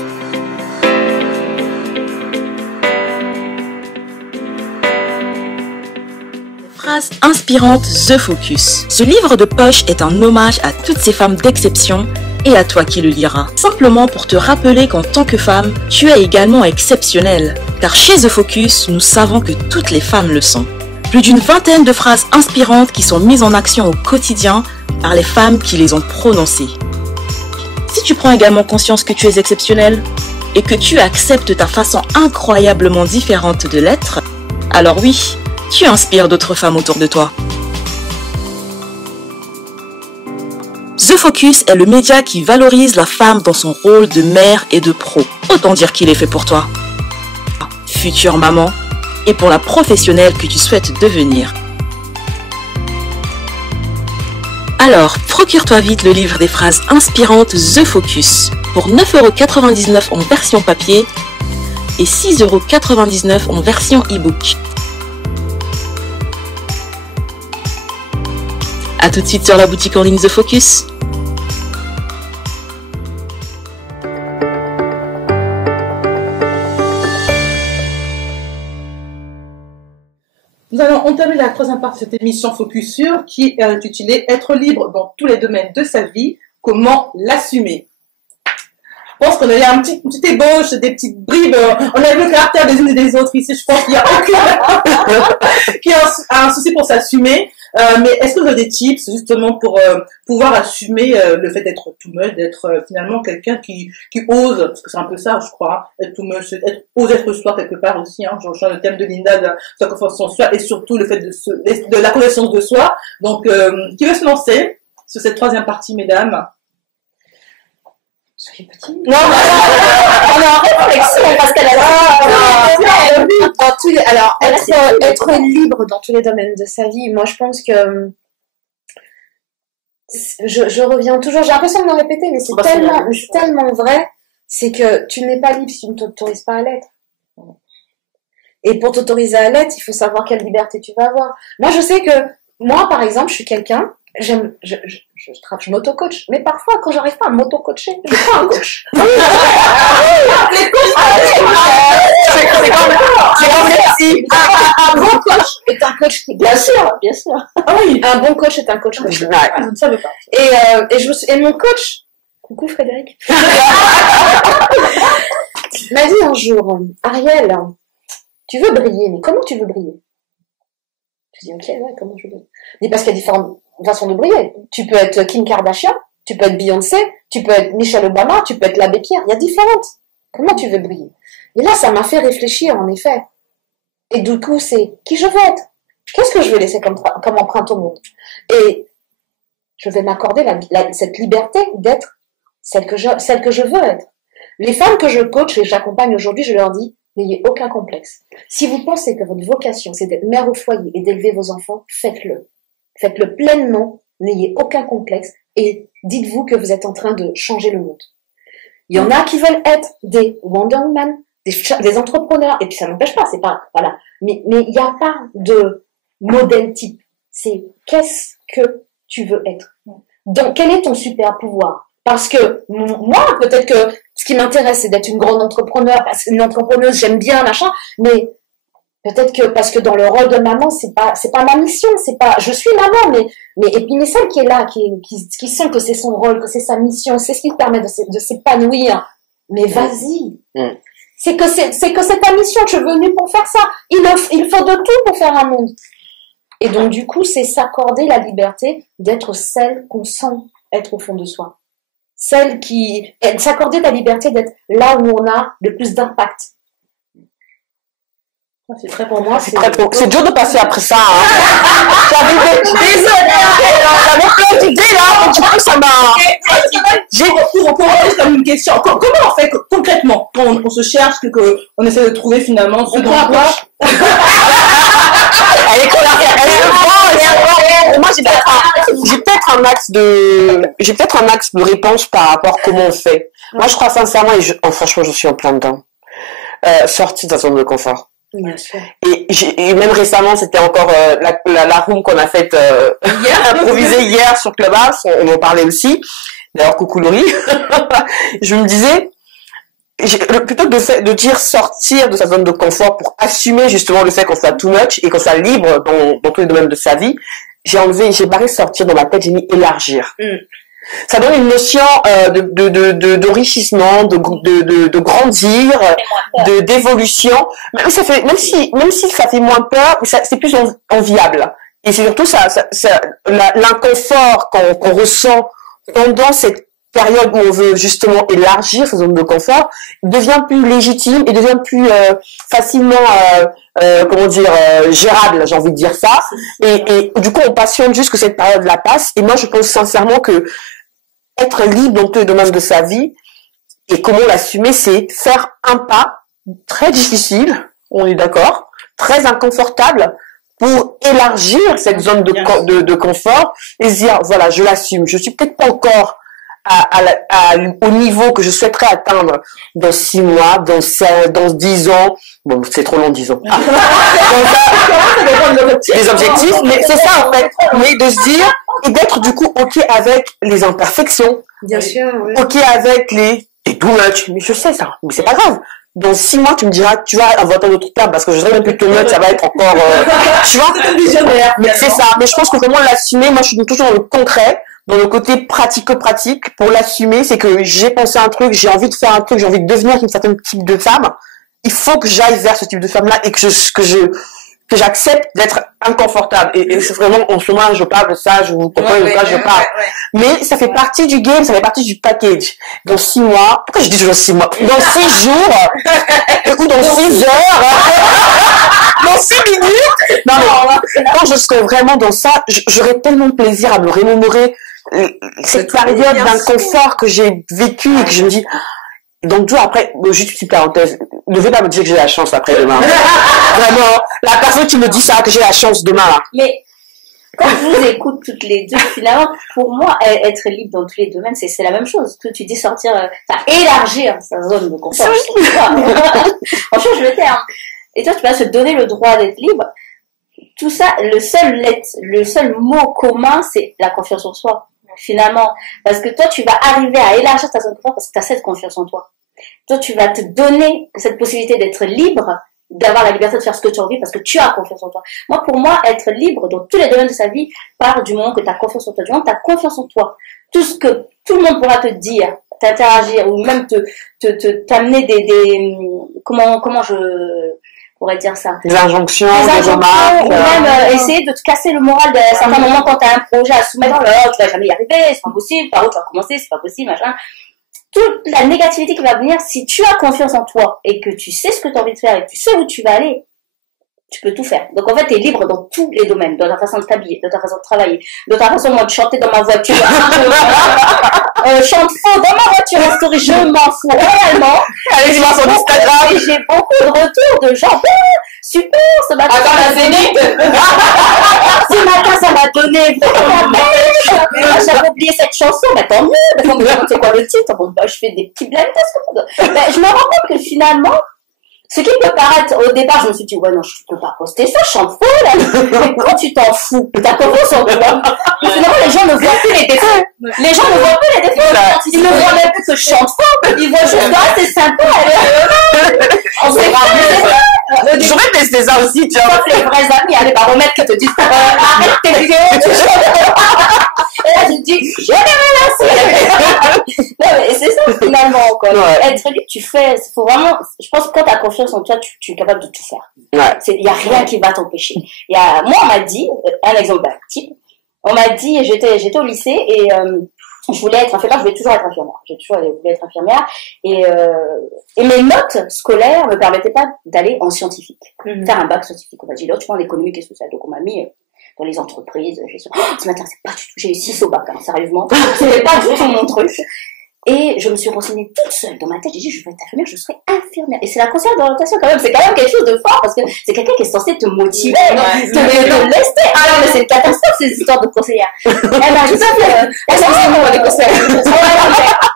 Phrases inspirantes The Focus. Ce livre de poche est un hommage à toutes ces femmes d'exception et à toi qui le liras. Simplement pour te rappeler qu'en tant que femme, tu es également exceptionnelle. Car chez The Focus, nous savons que toutes les femmes le sont. Plus d'une vingtaine de phrases inspirantes qui sont mises en action au quotidien par les femmes qui les ont prononcées. Si tu prends également conscience que tu es exceptionnelle et que tu acceptes ta façon incroyablement différente de l'être, alors oui, tu inspires d'autres femmes autour de toi. The Focus est le média qui valorise la femme dans son rôle de mère et de pro. Autant dire qu'il est fait pour toi, future maman, et pour la professionnelle que tu souhaites devenir. Alors, procure-toi vite le livre des phrases inspirantes The Focus pour 9,99 € en version papier et 6,99 € en version e-book. A tout de suite sur la boutique en ligne The Focus. Nous allons entamer la troisième partie de cette émission Focus Sur qui est intitulée Être libre dans tous les domaines de sa vie, comment l'assumer. Je pense qu'on a eu une petite ébauche, des petites bribes, on a vu le caractère des unes et des autres ici, je pense qu'il y a aucun qui a un souci pour s'assumer. Mais est-ce que vous avez des tips justement pour pouvoir assumer le fait d'être too much, d'être finalement quelqu'un qui ose, parce que c'est un peu ça, je crois, être too much, ose être soi quelque part aussi. Hein, je rejoins le thème de Linda de sa confiance en soi et surtout le fait de la connaissance de soi. Donc, qui veut se lancer sur cette troisième partie, mesdames? Soyez petit. Non, on est en réflexion parce qu'elle a alors être libre dans tous les domaines de sa vie. Moi, je pense que je reviens toujours, j'ai l'impression de me répéter, mais c'est tellement vrai, c'est que tu n'es pas libre si tu ne t'autorises pas à l'être. Et pour t'autoriser à l'être, il faut savoir quelle liberté tu vas avoir. Moi, je sais que, moi, par exemple, je suis quelqu'un, je m'auto-coach, mais parfois, quand j'arrive pas à m'auto-coacher, je prends un coach. C'est comme merci. Un bon coach est un coach qui, Bien sûr. ah oui, un bon coach est un coach. Ouais. Je ne savais pas. Et mon coach, coucou Frédéric, m'a dit un jour, Ariel, tu veux briller, mais comment tu veux briller? Je dis, ok, ouais, comment je veux briller? Il dit, parce qu'il y a différentes façons de briller. Tu peux être Kim Kardashian, tu peux être Beyoncé, tu peux être Michelle Obama, tu peux être l'abbé Pierre. Il y a différentes. Comment tu veux briller? Et là, ça m'a fait réfléchir, en effet. Et du coup, c'est qui je veux être? Qu'est-ce que je veux laisser comme empreinte au monde? Et je vais m'accorder cette liberté d'être celle que je veux être. Les femmes que je coach et j'accompagne aujourd'hui, je leur dis, n'ayez aucun complexe. Si vous pensez que votre vocation, c'est d'être mère au foyer et d'élever vos enfants, faites-le. Faites-le pleinement, n'ayez aucun complexe et dites-vous que vous êtes en train de changer le monde. Il y en a qui veulent être des Wonder Woman, des entrepreneurs, et puis ça n'empêche pas, c'est pas, voilà. Mais il n'y a pas de modèle type. C'est qu'est-ce que tu veux être? Donc, quel est ton super pouvoir? Parce que moi, peut-être que ce qui m'intéresse, c'est d'être une grande entrepreneur, parce qu'une entrepreneuse, j'aime bien, machin, mais peut-être que parce que dans le rôle de maman, c'est pas ma mission, je suis maman, mais celle qui est là, qui sent que c'est son rôle, que c'est sa mission, c'est ce qui te permet de s'épanouir. Mais vas-y. C'est que c'est ta mission, tu es venu pour faire ça. Il faut de tout pour faire un monde. Et donc, du coup, c'est s'accorder la liberté d'être celle qu'on sent être au fond de soi. S'accorder la liberté d'être là où on a le plus d'impact. C'est très pour moi. C'est dur de passer après ça. Hein. J'avais plein d'idées là, mais du coup ça m'a. On peut revenir comme une question. Comment on fait concrètement quand on se cherche, qu'on essaie de trouver finalement ce dans quoi? Elle est moi j'ai peut-être un axe de réponse par rapport à comment on fait. Moi je crois sincèrement et franchement je suis en plein dedans. Sortir de sa zone de confort. Bien sûr. Et même récemment, c'était encore la room qu'on a faite improvisée hier sur Clubhouse, on en parlait aussi. D'ailleurs, coucou Laurie. Je me disais, plutôt que de dire sortir de sa zone de confort pour assumer justement le fait qu'on soit too much et qu'on soit libre dans tous les domaines de sa vie, j'ai barré sortir dans ma tête, j'ai mis élargir. Ça donne une notion d'enrichissement, de grandir, d'évolution. Même si ça fait moins peur, c'est plus enviable. Et c'est surtout l'inconfort qu'on ressent pendant cette période où on veut justement élargir sa zone de confort devient plus légitime et devient plus facilement gérable, j'ai envie de dire ça. Et du coup on patiente juste que cette période la passe. Et moi je pense sincèrement que être libre dans tous les domaines de sa vie et comment l'assumer, c'est faire un pas très difficile, on est d'accord, très inconfortable pour élargir cette zone de confort et se dire voilà, je l'assume. Je suis peut-être pas encore au niveau que je souhaiterais atteindre dans 6 mois, dans 10 ans. Bon, c'est trop long, 10 ans. Les objectifs, mais c'est ça en fait. Mais de se dire et d'être du coup ok avec les imperfections. Bien sûr, oui. Ok avec les too much. Mais je sais ça, mais c'est pas grave. Dans 6 mois, tu me diras, tu vas inventer un autre terme parce que je serai même plus too much, ça va être encore, tu vois. Mais c'est ça. Mais je pense que vraiment l'assumer, moi je suis toujours dans le concret, dans le côté pratico-pratique. Pour l'assumer, c'est que j'ai pensé à un truc, j'ai envie de faire un truc, j'ai envie de devenir un certain type de femme. Il faut que j'aille vers ce type de femme-là et que j'accepte d'être inconfortable. Et c'est vraiment, en ce moment, je parle de ça, je vous comprends de quoi je parle. Mais ça fait partie du game, ça fait partie du package. Dans 6 mois, pourquoi je dis toujours 6 mois? Dans 6 jours, ou dans 6 heures, dans 6 minutes. Non, mais quand je serai vraiment dans ça, j'aurai tellement de plaisir à me remémorer cette période d'inconfort que j'ai vécue et que je me dis, donc, après, juste une petite parenthèse, ne veux pas me dire que j'ai la chance après demain. Vraiment, la personne qui me dit ça, que j'ai la chance demain, là. Mais, quand je vous écoute toutes les deux, finalement, pour moi, être libre dans tous les domaines, c'est la même chose. Tu dis sortir, élargir sa zone de confort. On change le terme. Et toi, tu vas se donner le droit d'être libre. Tout ça, le seul mot commun, c'est la confiance en soi, finalement. Parce que toi, tu vas arriver à élargir ta zone de confort parce que tu as cette confiance en toi. Toi, tu vas te donner cette possibilité d'être libre, d'avoir la liberté de faire ce que tu as envie parce que tu as confiance en toi. Moi, pour moi, être libre dans tous les domaines de sa vie part du moment que tu as confiance en toi. Du moment que tu as confiance en toi, tout ce que tout le monde pourra te dire, t'interagir ou même t'amener comment je pourrais dire ça, des injonctions, des remarques, ou même essayer de te casser le moral à certains moments quand tu as un projet à soumettre, tu vas jamais y arriver, c'est pas possible, par où tu vas commencer, c'est pas possible, machin. Toute la négativité qui va venir, si tu as confiance en toi et que tu sais ce que tu as envie de faire et que tu sais où tu vas aller, tu peux tout faire. Donc en fait, tu es libre dans tous les domaines, dans ta façon de t'habiller, dans ta façon de travailler, dans ta façon moi de chanter dans ma voiture. Chante faux dans ma voiture en story, je m'en fous réellement. allez-y voir sur Instagram. Et j'ai beaucoup de retours de gens, super, ce matin. Attends, la Zénith. Ce matin, ça m'a donné vraiment la pêche. J'avais oublié cette chanson, mais tant mieux. C'est quoi le titre? Bon, bah, je fais des petits blind tests. Mais je me rends compte que finalement, ce qui peut paraître, au départ, je me suis dit, ouais, non, je peux pas poster ça, je chante faux, là. Mais quand tu t'en fous, t'as confiance en toi. Finalement, les gens ne voient plus les défauts. Les gens ne voient plus les défauts. Ils ne voient même plus que je chante faux. Ils voient juste, ah, c'est sympa, on s'est J'aurais testé ça aussi, tu vois. Sauf les vrais amis, les baromètres qui te disent, arrête tes vidéos, tu chantes. Et là, je dis, je vais rien. Non, mais c'est ça, finalement, quoi. Ouais. Être libre, tu fais, faut vraiment, je pense que quand t'as confiance en toi, tu es capable de tout faire. Ouais. Il y a rien qui va t'empêcher. Moi, on m'a dit, un exemple d'un type, on m'a dit, j'étais au lycée et, je voulais être infirmière, je voulais toujours être infirmière. J'ai toujours voulu être infirmière. Et mes notes scolaires me permettaient pas d'aller en scientifique. Faire un bac scientifique. On m'a dit, là, tu vois, en économie et social. Donc, on m'a mis dans les entreprises. Ce matin, c'est pas du tout, j'ai eu 6 au bac, hein, sérieusement. C'était pas du tout mon truc. Et je me suis renseignée toute seule dans ma tête. J'ai dit, je vais être infirmière, je serai infirmière. Et c'est la conseillère d'orientation quand même. C'est quand même quelque chose de fort parce que c'est quelqu'un qui est censé te motiver, te lester. Ah non, mais c'est une catastrophe ces histoires de conseillère. Elle m'a dit, excusez-moi, des conseillères.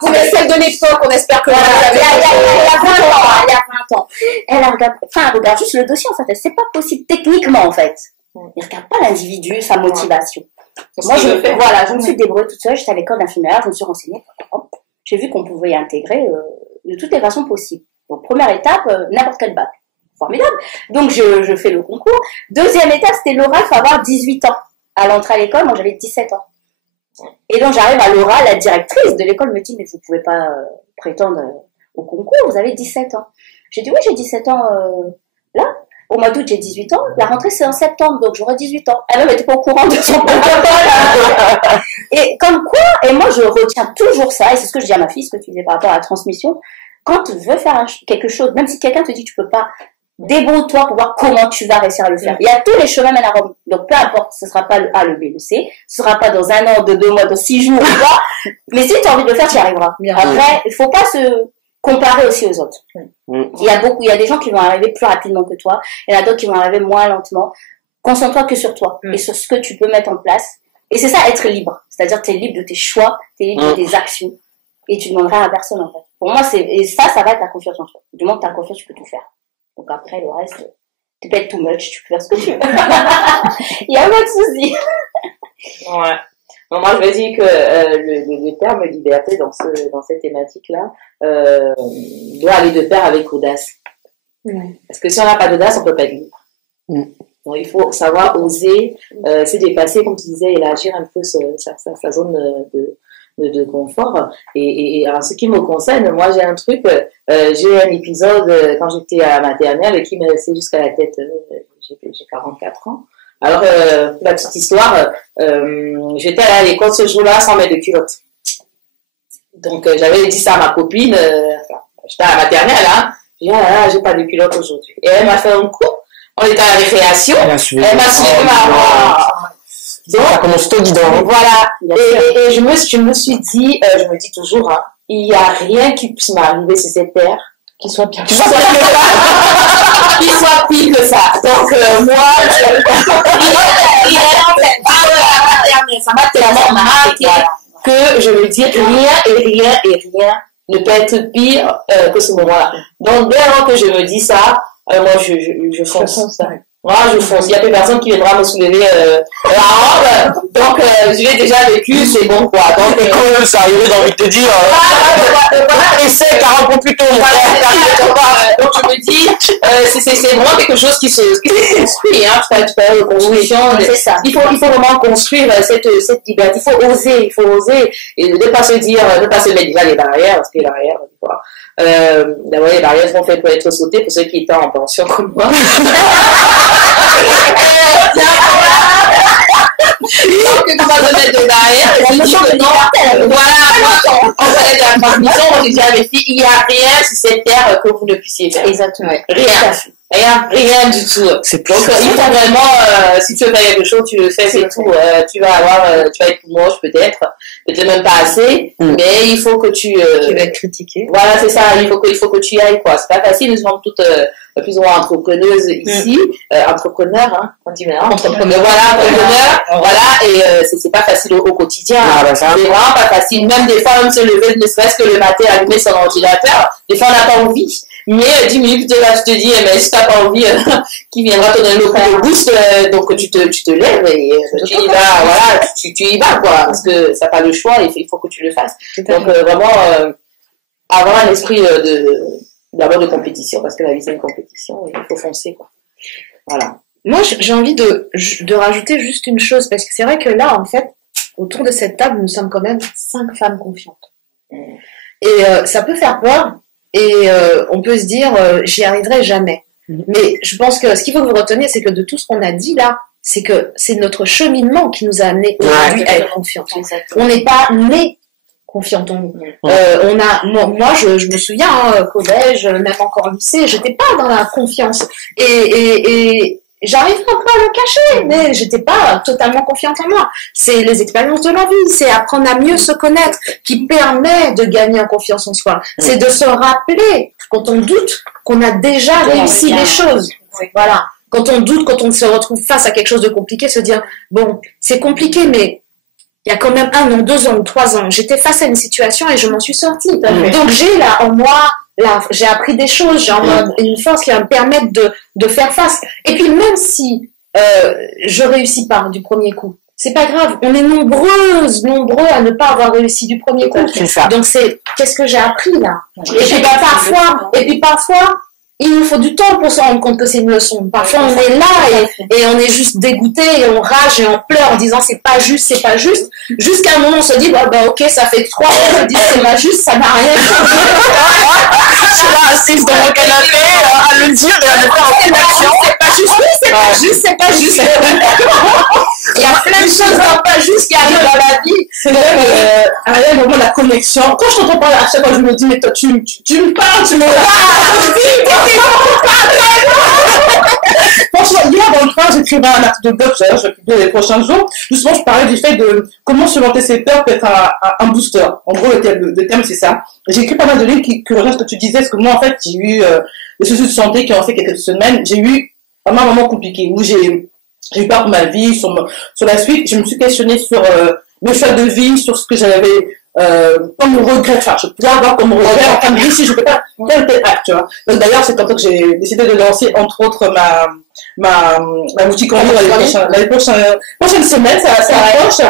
C'est celle de l'époque, on espère que il y a 20 ans. Elle regarde juste le dossier en fait. C'est pas possible techniquement en fait. Il regarde pas l'individu, sa motivation. Moi, je me suis débrouillée toute seule. J'étais à l'école d'infirmière, je me suis renseignée. J'ai vu qu'on pouvait y intégrer de toutes les façons possibles. Donc, première étape, n'importe quel bac. Formidable. Donc, je fais le concours. Deuxième étape, c'était l'oral, il faut avoir 18 ans. À l'entrée à l'école, moi, j'avais 17 ans. Et donc, j'arrive à l'oral, la directrice de l'école me dit, mais vous ne pouvez pas prétendre au concours, vous avez 17 ans. J'ai dit, oui, j'ai 17 ans là. Au mois d'août, j'ai 18 ans. La rentrée, c'est en septembre, donc j'aurai 18 ans. Elle n'était pas au courant de son protocole. Et comme quoi, et moi, je retiens toujours ça, et c'est ce que je dis à ma fille, ce que tu disais par rapport à la transmission. Quand tu veux faire quelque chose, même si quelqu'un te dit que tu peux pas, débrouille-toi pour voir comment tu vas réussir à le faire. Il y a tous les chemins mènent à Rome. Donc, peu importe, ce sera pas le A, le B, le C. Ce sera pas dans 1 an, 2 mois, dans 6 jours, ou quoi. Mais si tu as envie de le faire, tu y arriveras. Après, il faut pas se comparer aussi aux autres. Il y a des gens qui vont arriver plus rapidement que toi, il y en a d'autres qui vont arriver moins lentement. Concentre-toi que sur toi et sur ce que tu peux mettre en place. Et c'est ça, être libre. C'est-à-dire que tu es libre de tes choix, tu es libre de tes actions. Et tu ne demanderas à personne, en fait. Pour moi, ça va être la confiance en toi. Du moment que tu as confiance, tu peux tout faire. Donc après, le reste, tu peux être too much, tu peux faire ce que tu veux. Il y a pas de souci. Ouais. Bon, moi, je me dis que le terme liberté dans cette thématique-là doit aller de pair avec audace. Parce que si on n'a pas d'audace, on peut pas être libre. Donc, il faut savoir oser se dépasser, comme tu disais, élargir un peu sa zone de confort. Et en ce qui me concerne, moi, j'ai un truc, j'ai eu un épisode quand j'étais à la maternelle qui me laissait jusqu'à la tête. J'ai 44 ans. Alors, la petite histoire, j'étais allée à l'école ce jour-là sans mettre de culotte. Donc, j'avais dit ça à ma copine, j'étais à la maternelle, hein. J'ai dit, ah là, j'ai pas de culotte aujourd'hui. Et elle m'a fait un coup. On était à la récréation. Elle m'a suivi donc, ça commence tout guidant. Voilà. Et je me suis dit, je me dis toujours, hein, il n'y a rien qui puisse m'arriver sur cette terre qui soit pire que ça. Qui soit pire que ça. Donc, moi, vraiment marqué que je me dis rien ne peut être pire que ce moment-là. Donc, dès lors que je me dis ça, moi, je fonce. Moi, je fonce. Il n'y a plus personne qui viendra me soulever la robe. Donc, je l'ai déjà vécu, c'est bon, quoi. Donc, quand ça arrive, j'ai envie de te dire, essaie 40 ans plus tôt. Donc, je me dis, c'est vraiment quelque chose qui se construit, hein. Tu parles de construction. C'est ça. Il faut vraiment construire cette liberté. Il faut oser. Et ne pas se dire, ne pas se mettre déjà les barrières, parce que les barrières, des fois, d'abord, les barrières sont faites pour être sautées pour ceux qui étaient en pension comme moi. Donc, tu vas te mettre de barrière et tu dis que non, voilà, on parlait de la transmission, on dit à mes filles, il n'y a rien sur cette terre que vous ne puissiez faire. Exactement. Rien du tout. Donc, il faut vraiment, si tu veux faire quelque chose, tu le fais, c'est tout. Tu vas être moche peut-être même pas assez, mais il faut que tu vas être critiqué. Voilà, c'est ça, il faut que tu y ailles, quoi. C'est pas facile, nous sommes toutes plus ou moins entrepreneuses ici, entrepreneurs, hein, on dit maintenant. Entrepreneurs, voilà, et c'est pas facile au quotidien. C'est vraiment pas facile. Même des fois, même se lever, ne serait-ce que le matin, allumer son ordinateur, des fois on n'a pas envie. Mais 10 minutes plus tard, tu te dis, mais si t'as pas envie, qui viendra te donner le coup de boost, donc tu te lèves et tu y vas, voilà, tu y vas, quoi, parce que ça n'a pas le choix, il faut que tu le fasses. Donc vraiment, avoir un esprit d'abord de compétition, parce que la vie c'est une compétition, et il faut foncer, quoi. Voilà. Moi, j'ai envie de rajouter juste une chose, parce que c'est vrai que là, en fait, autour de cette table, nous sommes quand même 5 femmes confiantes. Et ça peut faire peur. Et on peut se dire, j'y arriverai jamais. Mais je pense que ce qu'il faut que vous reteniez, c'est que de tout ce qu'on a dit là, c'est que c'est notre cheminement qui nous a amené aujourd'hui à être confiants. On n'est pas né confiante en nous. Moi, je me souviens, collège, même encore au lycée, j'étais pas dans la confiance. Et j'arrive un peu à le cacher, mais j'étais pas totalement confiante en moi. C'est les expériences de la vie, c'est apprendre à mieux se connaître qui permet de gagner en confiance en soi. C'est de se rappeler, quand on doute, qu'on a déjà réussi les choses. Voilà. Quand on doute, quand on se retrouve face à quelque chose de compliqué, se dire, bon, c'est compliqué, mais il y a quand même 1 an, 2 ans ou 3 ans, j'étais face à une situation et je m'en suis sortie. Donc j'ai là en moi, j'ai appris des choses, j'ai une force qui va me permettre de faire face. Et puis même si je réussis pas du premier coup, c'est pas grave. On est nombreux à ne pas avoir réussi du premier coup. Donc qu'est-ce que j'ai appris là? Et puis parfois, il nous faut du temps pour se rendre compte que c'est une leçon. Parfois, on est là et on est juste dégoûté et on rage et on pleure en disant c'est pas juste. Jusqu'à un moment, on se dit, bah ok, ça fait 3 ans, je dis c'est pas juste, ça n'a rien changé. Je suis là assise dans mon canapé à le dire et à le faire en action. C'est pas juste. Il y a plein de choses pas justes qui arrivent dans la vie. C'est même, à un moment, la connexion. Quand je t'entends parler, à chaque fois, je me dis, mais toi, tu me parles, tu me parles. Franchement, hier, dans le train, j'écrivais un article de blog, je vais publier les prochains jours. Justement, je parlais du fait de comment surmonter ses peurs peut être un booster. En gros, le terme, c'est ça. J'ai écrit pas mal de livres qui rejoignent ce que tu disais, parce que moi, en fait, j'ai eu des soucis de santé qui ont fait quelques semaines. J'ai eu un moment compliqué où j'ai eu peur pour ma vie, sur la suite. Je me suis questionnée sur le choix de vie, sur ce que j'avais comme regret. Enfin, je pouvais avoir comme regret en fin de vie si je peux pas tel acte, tu vois. Donc d'ailleurs, c'est comme ça que j'ai décidé de lancer, entre autres, ma boutique en ligne les prochaines semaines, ça approche.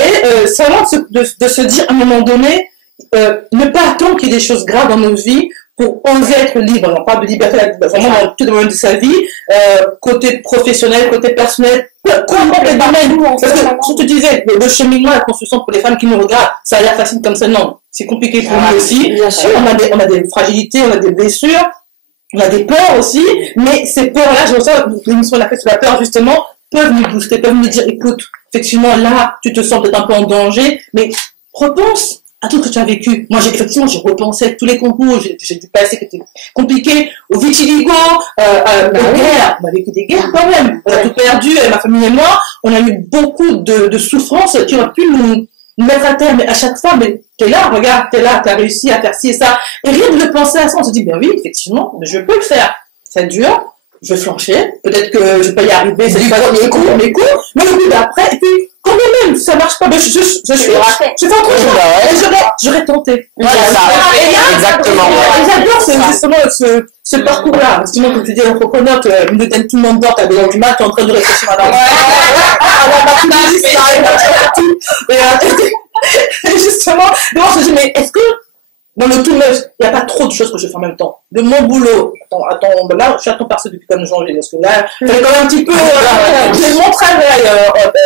Et c'est vraiment de se dire à un moment donné, ne pas attendre qu'il y ait des choses graves dans nos vies pour oser être libre. On parle de liberté vraiment dans tout le domaine de sa vie, côté professionnel, côté personnel, comment les domaines. Parce que, si tu disais, le cheminement, la construction pour les femmes qui nous regardent, ça a l'air facile comme ça, non. C'est compliqué pour nous aussi. Bien sûr. On a des fragilités, on a des blessures, on a des peurs aussi, mais ces peurs-là, je ressens, l'émission de la fête sur la peur, justement, peuvent nous booster, peuvent nous dire, écoute, effectivement, là, tu te sens peut-être un peu en danger, mais repense à tout ce que tu as vécu. Moi, j'ai repensé à tous les concours, j'ai dû passer qui étaient compliqués, au vitiligo, guerre. On a vécu des guerres quand même. On a tout perdu, ma famille et moi. On a eu beaucoup de souffrances qui auraient pu nous mettre à terre, mais à chaque fois, mais t'es là, regarde, t'as réussi à faire ci et ça. Et rien de penser à ça, on se dit, bien oui, effectivement, je peux le faire. C'est dur, je vais flancher, peut-être que je vais pas y arriver, c'est pas le premier coup, mais le coup d'après, et puis, quand même, ça marche pas, mais je fais autre chose. J'aurais tenté. Voilà, exactement. Et j'adore justement ce parcours-là. Sinon, comme tu dis, l'entrepreneur, tu me donnes tout le monde d'or, t'as besoin du mat, t'es en train de réfléchir à et justement, moi, je me dis, mais est-ce que dans le tout neuf, il n'y a pas trop de choses que je fais en même temps. De mon boulot, attends, là, je suis à temps partiel depuis comme janvier, parce que là, j'ai quand même un petit peu, j'ai mon travail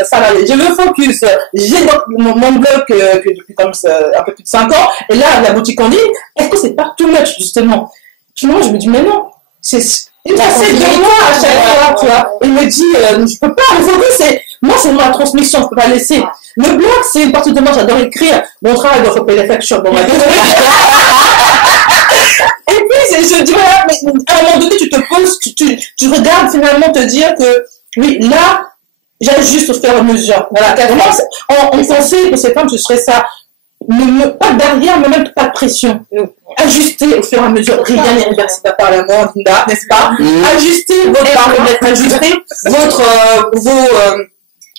salarié, j'ai le focus, j'ai mon blog depuis comme un peu plus de 5 ans, et là, la boutique en ligne, est-ce que c'est pas too much, justement? Finalement, je me dis, mais non, c'est une facette de moi à chaque fois, tu vois. Il me dit, je peux pas, le focus, c'est ma transmission, je peux pas laisser. Le blog, c'est une partie de moi, j'adore écrire. Mon travail doit payer les factures. Bon, et puis, je dis, voilà, mais à un moment donné, tu te poses, tu regardes finalement te dire que, oui, là, j'ajuste au fur et à mesure. Voilà, on pensait que ces femmes, ce serait ça. Pas de barrière, mais même pas de pression. Ajuster au fur et à mesure. Rien n'est réversible par la mort, Linda, n'est-ce pas? Ajuster votre paramètre, ajuster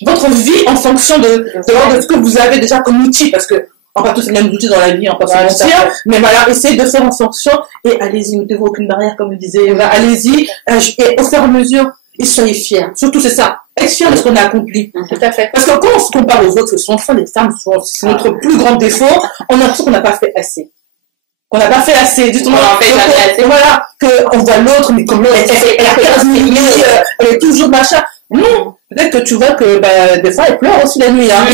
votre vie en fonction de ce que vous avez déjà comme outil, parce que on va tous les mêmes outils dans la vie, on peut pas se mentir, mais voilà, essayez de faire en fonction, et allez-y, mettez-vous aucune barrière, comme je disais, allez-y, et au fur et à mesure, et soyez fiers. Surtout, c'est ça. Être fiers de ce qu'on a accompli. Tout à fait. Parce que quand on se compare aux autres, souvent, les femmes, c'est notre plus grand défaut, on a l'impression qu'on n'a pas fait assez. Qu'on n'a pas fait assez, justement. Voilà, qu'on voit l'autre, mais comme l'autre, elle a 15 000, elle est toujours machin. Non, peut-être que tu vois que des fois elle pleure aussi la nuit. Hein.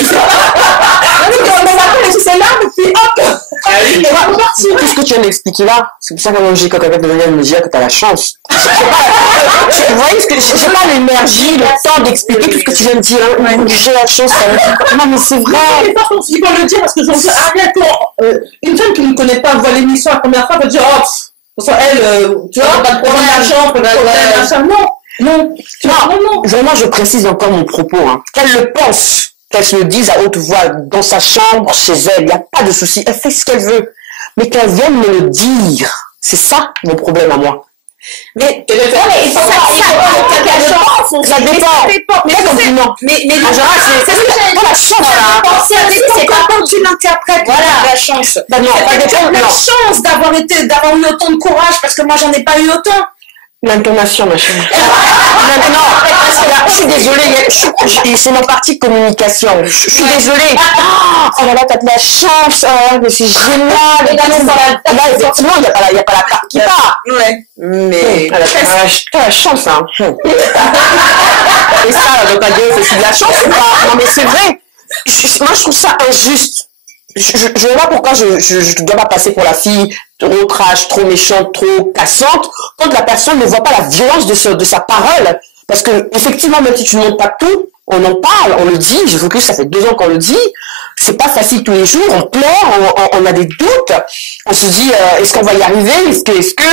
C'est là, mais puis hop, elle va repartir. Tout ce que tu viens d'expliquer là, c'est pour ça que quand j'ai quelqu'un de venir me dire que tu as la chance. Vous voyez ce que j'ai pas l'énergie, le temps d'expliquer tout ce que tu viens de dire. Hein. J'ai la chance. Non, mais c'est vrai. Mais pas qu'on finit par le dire parce que j'en dis, une femme qui ne connaît pas voit l'émission la première fois, va dire, oh, elle, tu vois, pas de problème d'argent, pas de problème d'argent. Non, vraiment, je précise encore mon propos. Hein. Qu'elle le pense, qu'elle se le dise à haute voix, dans sa chambre, chez elle, il n'y a pas de souci, elle fait ce qu'elle veut. Mais qu'elle vienne me le dire, c'est ça mon problème à moi. Mais ça dépend. Mais en général, c'est la chance. C'est pas quand tu l'interprètes, la chance. La chance d'avoir eu autant de courage, parce que moi j'en ai pas eu autant. L'intonation, ma chérie. Non, je suis désolée, c'est ma partie communication. Je suis désolée. Oh là là, t'as de la chance. Oh, mais c'est génial. Là, effectivement, il n'y a pas la carte qui part. Ouais. Mais. T'as la chance, hein. Et ça, donc, c'est aussi de la chance ou pas? Non, mais c'est vrai. Moi, je trouve ça injuste. Je vois pas pourquoi je dois pas passer pour la fille trop trash, trop méchante, trop cassante, quand la personne ne voit pas la violence de sa parole. Parce que, effectivement, même si tu ne montres pas tout, on en parle, on le dit, je veux que ça fait 2 ans qu'on le dit, c'est pas facile tous les jours, on pleure, on a des doutes, on se dit, est-ce qu'on va y arriver, est-ce que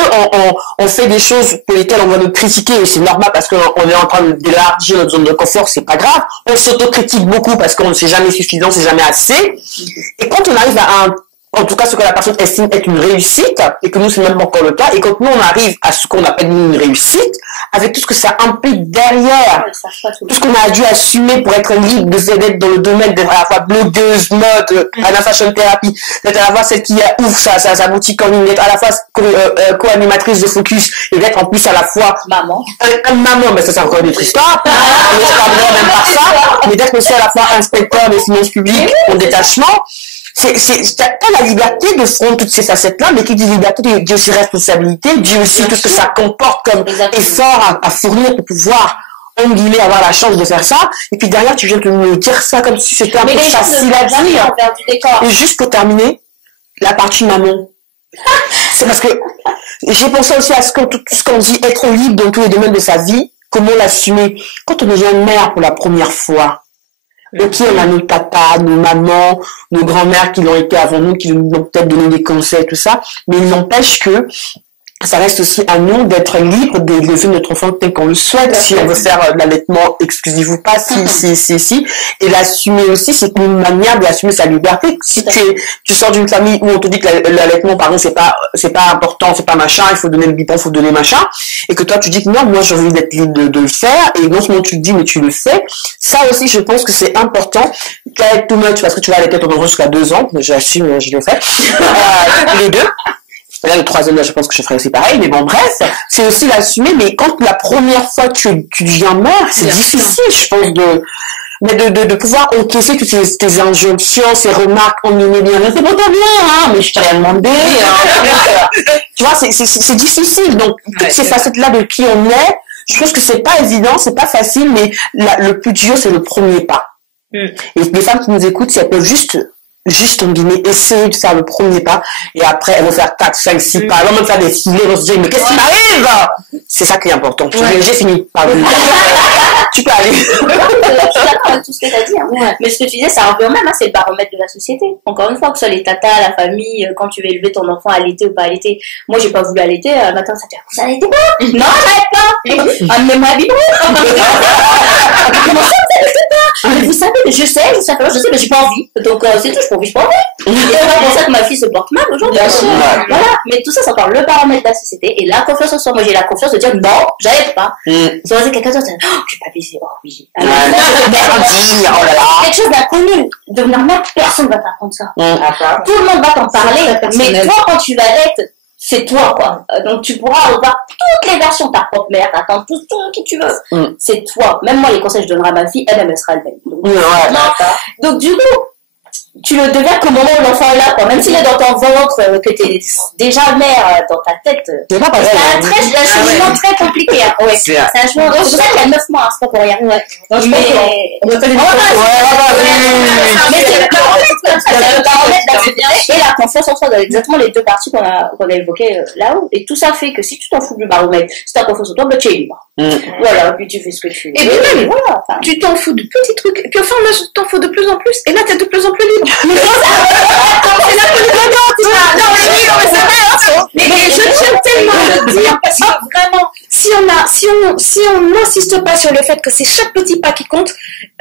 on fait des choses pour lesquelles on va nous critiquer, et c'est normal parce qu'on est en train d'élargir notre zone de confort, c'est pas grave, on s'autocritique beaucoup parce qu'on ne sait jamais suffisant, c'est jamais assez, et quand on arrive en tout cas ce que la personne estime être une réussite, et que nous c'est même pas encore le cas, et quand nous on arrive à ce qu'on appelle une réussite, avec tout ce que ça implique derrière, tout ce qu'on a dû assumer pour être libre, d'être dans le domaine d'être à la fois blogueuse, mode, à la fashion therapy, d'être à la fois celle qui ouvre sa boutique en ligne, d'être à la fois co-animatrice de Focus, et d'être en plus à la fois maman. Maman, mais ça c'est encore une autre histoire, mais je parlerai même pas ça, mais d'être aussi à la fois inspecteur des finances publiques en détachement. T'as la liberté de front toutes ces facettes-là, mais qui dit liberté dit aussi responsabilité, dit aussi tout ce que ça comporte comme effort à fournir pour pouvoir, en guillemets, avoir la chance de faire ça. Et puis derrière, tu viens de me dire ça comme si c'était un peu facile à dire. Et juste pour terminer, la partie maman. C'est parce que j'ai pensé aussi à tout ce qu'on dit être libre dans tous les domaines de sa vie, comment l'assumer. Quand on devient mère pour la première fois, ok, on a nos papas, nos mamans, nos grands-mères qui l'ont été avant nous, qui nous ont peut-être donné des conseils, tout ça, mais il n'empêche que ça reste aussi à nous d'être libre d'élever notre enfant tel qu'on le souhaite, si on veut faire de l'allaitement exclusif ou pas, si. Et l'assumer aussi, c'est une manière d'assumer sa liberté. Si tu sors d'une famille où on te dit que l'allaitement, par exemple, c'est pas important, c'est pas machin, il faut donner le biberon, il faut donner machin, et que toi tu dis que non, moi j'ai envie d'être libre de le faire, et non seulement tu le dis, mais tu le fais. Ça aussi, je pense que c'est important. Qu'avec too much, parce que tu vas allaiter ton enfant jusqu'à 2 ans, j'assume, je le fais. Les deux. Là, le 3e, là, je pense que je ferai aussi pareil, mais bon, bref, c'est aussi l'assumer, mais quand la première fois tu deviens mère, c'est difficile, je pense, de pouvoir encaisser toutes tes injonctions, ces remarques, on est bien, c'est pour toi bien, hein, mais je t'ai rien demandé, tu vois, c'est difficile, donc, toutes ces facettes-là de qui on est, je pense que c'est pas évident, c'est pas facile, mais le plus dur, c'est le premier pas. Et les femmes qui nous écoutent, si elles peuvent juste en guillemets, essayer de faire le premier pas, et après, elles vont faire 4, 5, 6 pas, elles vont même faire des filets, elles vont se dire, mais qu'est-ce qui m'arrive? C'est ça qui est important. J'ai fini. Tu peux aller. Je suis d'accord avec tout ce que tu as dit. Hein. Mais ce que tu disais, ça revient même, hein, c'est le baromètre de la société. Encore une fois, que ce soit les tatas, la famille, quand tu veux élever ton enfant, allaiter ou pas allaiter. Moi, j'ai pas voulu allaiter. Matin, ça te dit, vous allaitez pas? Non, j'arrête pas. Amenez-moi un biberon. Comment ça, vous allaitez pas? Mais vous savez, je sais, mais j'ai pas envie. Donc, c'est tout, j'ai pas envie. Et c'est pour ça que ma fille se porte mal aujourd'hui. Voilà. Mais tout ça, c'est encore le baromètre de la société et la confiance en soi. Moi, j'ai la confiance de dire, non, j'arrête pas. Si on va dire quelqu'un d'autre, tu vas baiser. Oh oui. Alors, quelque chose d'inconnu. Devenir mère, personne va t'apprendre ça. Tout le monde va t'en parler. Mais toi, quand tu vas être, c'est toi, quoi. Donc, tu pourras avoir toutes les versions, ta propre mère, ta tante, tout qui tu veux. C'est toi. Même moi, les conseils que je donnerai à ma fille, elle sera le même. Donc, du coup, tu le deviens qu'au moment où l'enfant est là, quoi. Même s'il est dans ton ventre, que t'es déjà mère dans ta tête. C'est un cheminement très compliqué. Hein. Ouais. C'est un cheminement. C'est pour ça qu'il y a 9 mois, hein, c'est pas pour rien. Ouais. Donc, mais et la confiance en soi, dans exactement les deux parties qu'on a évoquées là-haut. Et tout ça fait que si tu t'en fous du baromètre, si t'as confiance en toi, tu es libre. Voilà, puis tu fais ce que tu veux. Et puis même, voilà, tu t'en fous de petits trucs. Et puis enfin, là, tu t'en fous de plus en plus. Et là, t'es de plus en plus libre. C'est la mais je tiens tellement à le dire parce que vraiment, si on n'insiste pas sur le fait que c'est chaque petit pas qui compte,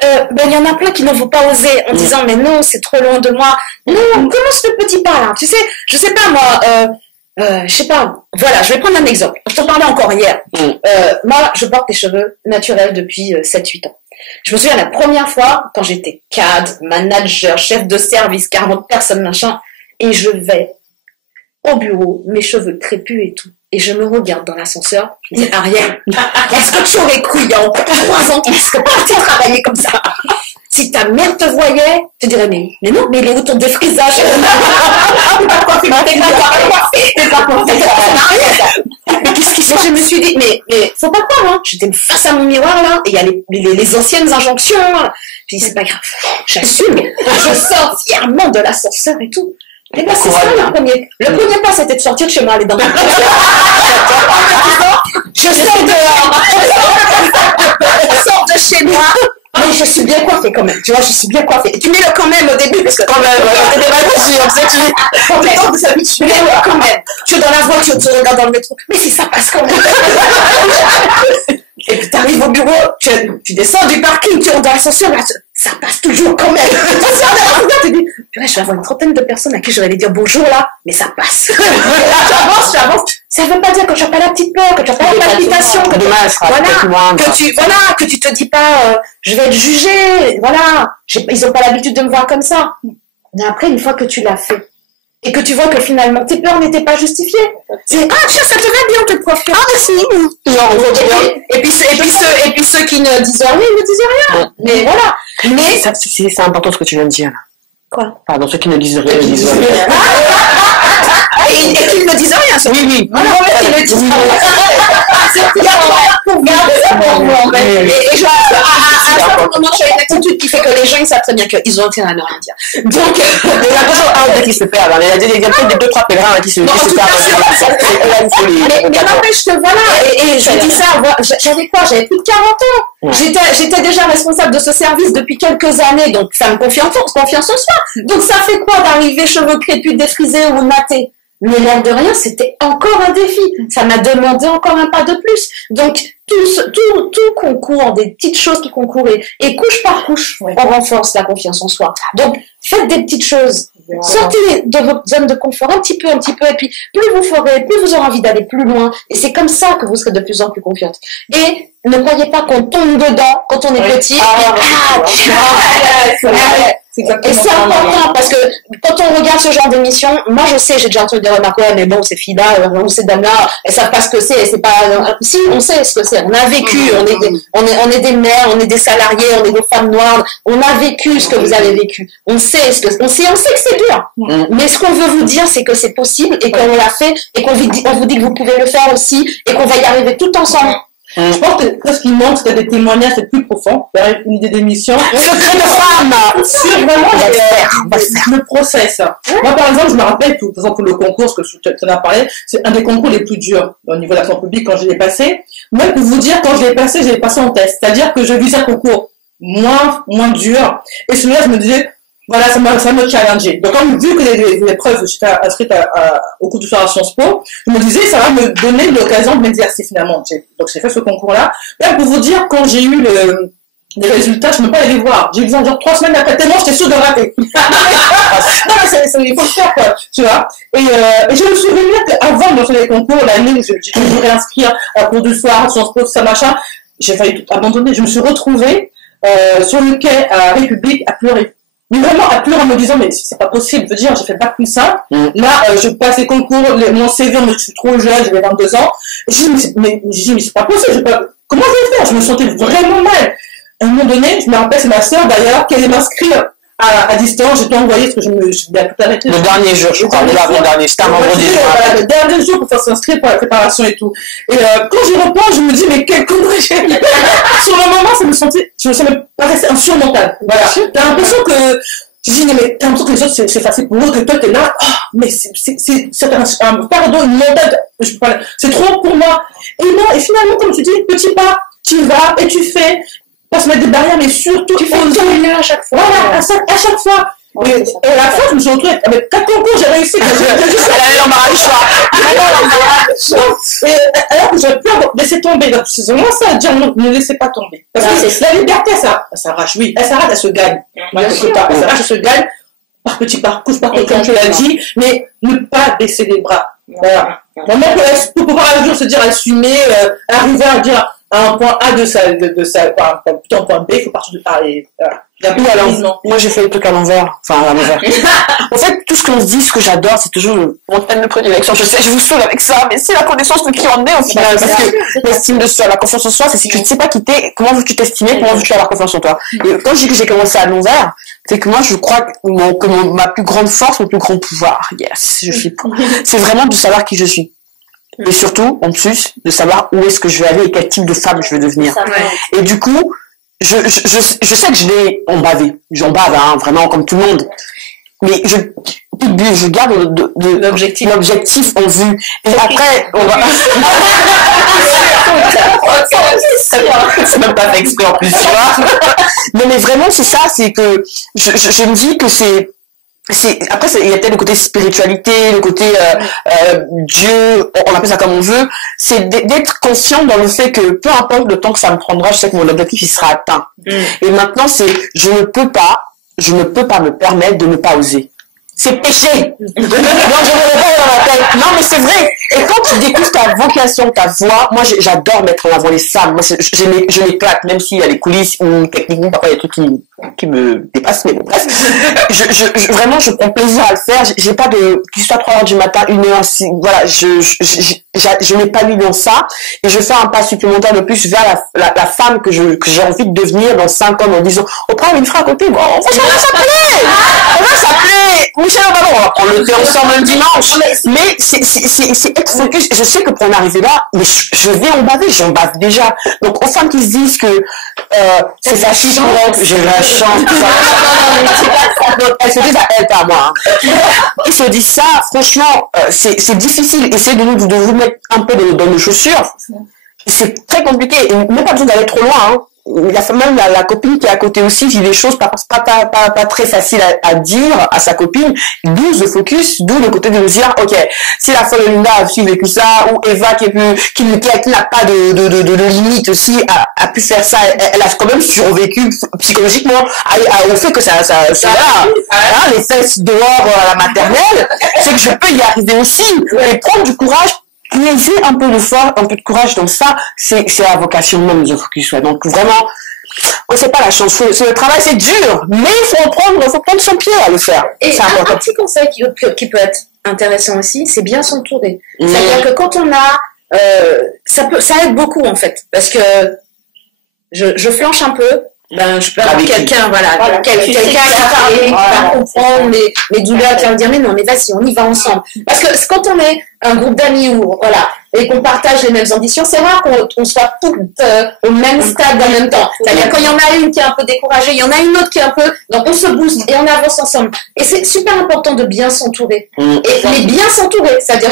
il y en a plein qui ne vont pas oser en disant mais non, c'est trop loin de moi. Non, commence le petit pas là. Tu sais, je sais pas moi. Je sais pas, voilà, je vais prendre un exemple. Je t'en parlais encore hier. Moi, je porte des cheveux naturels depuis 7-8 ans. Je me souviens la première fois, quand j'étais cadre, manager, chef de service, 40 personnes, machin, et je vais au bureau, mes cheveux crépus et tout, et je me regarde dans l'ascenseur, je me dis, Ariel, est-ce que tu aurais cru il y a encore 3 ans, est-ce que tu travaillais comme ça? Si ta mère te voyait, tu dirais, mais non, mais il est où ton défrisage? Mais qu'est-ce qui se passe? Je me suis dit, mais faut pas croire, hein. J'étais face à mon miroir, là, et il y a les anciennes injonctions, là. Je dis, c'est pas grave. J'assume. Je sors fièrement de l'ascenseur et tout. Et ben, c'est ça, le premier pas, c'était de sortir de chez moi, aller dans ma je sors dehors. Je sors de chez moi. Mais je suis bien coiffée quand même, tu vois, je suis bien coiffée. Et tu mets le quand même au début, parce que quand même, t'es des maladies, on sait, tu s'habituer. Mais ouais, quand même. Tu es dans la voiture, tu regardes dans le métro. Mais si ça passe quand même. Et puis t'arrives au bureau, tu descends du parking, tu rentres dans l'ascenseur, là, ça passe toujours quand même. Tu sors de l'ascenseur, tu dis, je vais avoir une trentaine de personnes à qui je vais aller dire bonjour là, mais ça passe. Tu avances. Ça veut pas dire que tu n'as pas la petite peur, que tu n'as pas la palpitation, que tu te dis pas, je vais être jugée, voilà. Ils ont pas l'habitude de me voir comme ça. Mais après, une fois que tu l'as fait, et que tu vois que finalement tes peurs n'étaient pas justifiées. C'est tiens, ça te va bien te coiffure. Merci. Et puis ceux qui ne disent rien, ils ne disent rien. Mais voilà. Mais c'est important ce que tu viens de dire. Quoi? Pardon, ceux qui ne disent rien, ils disent rien. Et qu'ils ne disent rien. Oui. Non, mais qu'ils ne disent rien. Et je à un certain moment, j'ai une attitude qui fait que les gens, ils savent très bien qu'ils ont intérêt à ne rien dire. Donc, il y a toujours un qui se perd. Il y a peut-être des 2-3 pèlerins qui se perdent. Mais n'empêche que voilà, et je dis ça, j'avais quoi? J'avais plus de 40 ans. J'étais déjà responsable de ce service depuis quelques années, donc ça me confiance en soi. Donc ça fait quoi d'arriver cheveux crépus, défrisés ou nattés? Mais l'air de rien, c'était encore un défi. Ça m'a demandé encore un pas de plus. Donc, tout concourt, des petites choses qui concourent et couche par couche, on renforce la confiance en soi. Donc, faites des petites choses. Sortez de votre zone de confort un petit peu, et puis plus vous ferez, plus vous aurez envie d'aller plus loin, et c'est comme ça que vous serez de plus en plus confiante. Et ne croyez pas qu'on tombe dedans quand on est petit. Et c'est important parce que quand on regarde ce genre d'émission, moi je sais, j'ai déjà entendu des remarques, ouais, mais bon, ces filles-là, ou ces dames-là, elles savent pas ce que c'est pas, si, on sait ce que c'est, on a vécu, on est des mères, on est des salariés, on est des femmes noires, on a vécu ce que vous avez vécu, on sait que c'est dur. Mais ce qu'on veut vous dire, c'est que c'est possible et qu'on l'a fait et qu'on vous dit que vous pouvez le faire aussi et qu'on va y arriver tout ensemble. Je pense que ce qui manque, c'est des témoignages plus profonds, une idée d'émission. Secret de femme! Sur vraiment le process. Moi, par exemple, je me rappelle, par exemple, le concours, ce que tu en as parlé, c'est un des concours les plus durs au niveau de l'action publique quand je l'ai passé. Moi, pour vous dire, quand je l'ai passé en test. C'est-à-dire que je visais un concours moins dur. Et celui-là, je me disais, voilà, ça me challengeait. Donc, vu que les épreuves, j'étais inscrite au cours du soir à Sciences Po, je me disais, ça va me donner l'occasion de m'exercer finalement. Donc, j'ai fait ce concours-là. Là, pour vous dire, quand j'ai eu les résultats, je ne peux pas aller voir. J'ai eu besoin de 3 semaines après, tellement j'étais sûre de rater. Non, mais il faut le faire, quoi, tu vois. Et je me souviens qu'avant de lancer les concours, l'année où j'ai toujours réinscrire à cours du soir, Sciences Po, tout ça, machin, j'ai failli tout abandonner. Je me suis retrouvée, sur le quai à République à pleurer. Mais vraiment à pleurer en me disant, mais c'est pas possible, je veux dire, j'ai fait le bac plus simple. Là, je passe les concours, mon CV, je suis trop jeune, j'avais 2 ans. Et je dis, mais c'est pas possible, comment je vais faire? Je me sentais vraiment mal. À un moment donné, je me rappelle, c'est ma sœur d'ailleurs, qui allait m'inscrire à distance. J'ai tout envoyé parce que je vais tout arrêter. Le dernier jour, je crois, l'avant-dernier, c'était un vendredi. Le dernier jour pour faire s'inscrire pour la préparation et tout. Et quand j'y repense, je me dis, mais quelle connerie j'ai fait. Sur le moment, ça me paraissait insurmontable. Voilà. T'as l'impression que, je dis, mais t'as l'impression que les autres, c'est facile pour eux, que toi, t'es là, mais c'est un pardon, une montagne, c'est trop pour moi. Et non, et finalement, comme tu dis, petit pas, tu vas et tu fais. Pas se mettre des barrières, mais surtout, tu fais ton mieux à chaque fois. Voilà, à chaque fois. Et à la fin, je me suis retrouvée avec 4 concours, j'ai réussi. Elle avait l'embarras du choix. Et alors que j'aurais pu laisser tomber. Donc, c'est vraiment ça à dire, non, ne laissez pas tomber. Parce que la liberté, ça s'arrache, oui. Elle s'arrache, elle se gagne. Elle s'arrache, elle se gagne. Par petit couche par comme tu l'as dit, mais ne pas baisser les bras. Voilà. Vraiment, pour pouvoir un jour se dire, assumer, arriver à dire, à un point A plutôt un point B, il faut partir de A et alors, moi j'ai fait le truc à l'envers. Enfin, à l'envers. En fait, tout ce qu'on se dit, ce que j'adore, c'est toujours mon thème de prédilection. Je sais, je vous saoule avec ça, mais c'est la connaissance de qui on est au final. Parce que l'estime de soi, la confiance en soi, c'est si tu ne sais pas quitter, comment veux-tu t'estimer, comment veux-tu avoir confiance en toi. Et quand je dis que j'ai commencé à l'envers, c'est que moi je crois que ma plus grande force, mon plus grand pouvoir, c'est vraiment de savoir qui je suis. Et surtout, en plus, de savoir où est-ce que je vais aller et quel type de femme je veux devenir. Et du coup, je sais que je vais en baver. J'en bave, hein, vraiment, comme tout le monde. Mais je garde l'objectif en vue. Et après, on va... c'est même pas fait exprès en plus, tu vois. Non, mais vraiment, c'est ça, c'est que je me dis que après il y a peut-être le côté spiritualité, le côté Dieu, on appelle ça comme on veut, c'est d'être conscient dans le fait que peu importe le temps que ça me prendra, je sais que mon objectif il sera atteint. Et maintenant je ne peux pas me permettre de ne pas oser. C'est péché. Non, je ne veux pas dans la tête. Non, mais c'est vrai. Et quand tu découvres ta vocation, ta voix, moi, j'adore mettre en avant les femmes. Moi, je m'éclate, même s'il y a les coulisses ou techniquement, parfois, il y a des trucs qui me dépassent, mais bon, bref. Vraiment, je prends plaisir à le faire. J'ai pas qu'il soit 3h du matin, 1h, voilà, je m'épanouis dans ça. Et je fais un pas supplémentaire de plus vers la femme que j'ai envie de devenir dans 5 ans en disant, on prend une frère à côté, bon, on va s'appeler. Michel, on va prendre le thé ensemble le dimanche. Mais c'est être focus. Je sais que pour en arriver là, mais je vais en baver, j'en bave déjà. Donc, aux femmes qui se disent que c'est facile pour elles, j'ai la chance. Elles se disent à elles, pas à moi. Ils se disent ça, franchement, c'est difficile. Essayez de vous mettre un peu dans nos chaussures. C'est très compliqué. Et même pas besoin d'aller trop loin. Hein. il y a même la copine qui est à côté aussi vit des choses pas très faciles à dire à sa copine, d'où le focus, d'où le côté de nous dire, ok, si la folle Linda a aussi vécu ça, ou Eva qui n'a pas de limite aussi, a pu faire ça, elle a quand même survécu psychologiquement au fait que ça les fesses dehors à la maternelle, c'est que je peux y arriver aussi, et prendre du courage, puiser un peu de courage dans ça, c'est la vocation même de focus. Ouais. Donc vraiment, c'est pas la chance. Le travail c'est dur, mais il faut prendre son pied à le faire. Et un petit conseil qui peut être intéressant aussi, c'est bien s'entourer. C'est-à-dire que quand on a, ça aide beaucoup en fait, parce que je flanche un peu. Ben, je peux avoir quelqu'un, quelqu'un qui va comprendre mes douleurs, qui va me dire, mais non, mais vas-y, on y va ensemble. Parce que quand on est un groupe d'amis et qu'on partage les mêmes ambitions, c'est rare qu'on soit toutes au même stade en même temps. C'est-à-dire quand il y en a une qui est un peu découragée, il y en a une autre qui est un peu, donc on se booste et on avance ensemble. Et c'est super important de bien s'entourer. Mais bien s'entourer, c'est-à-dire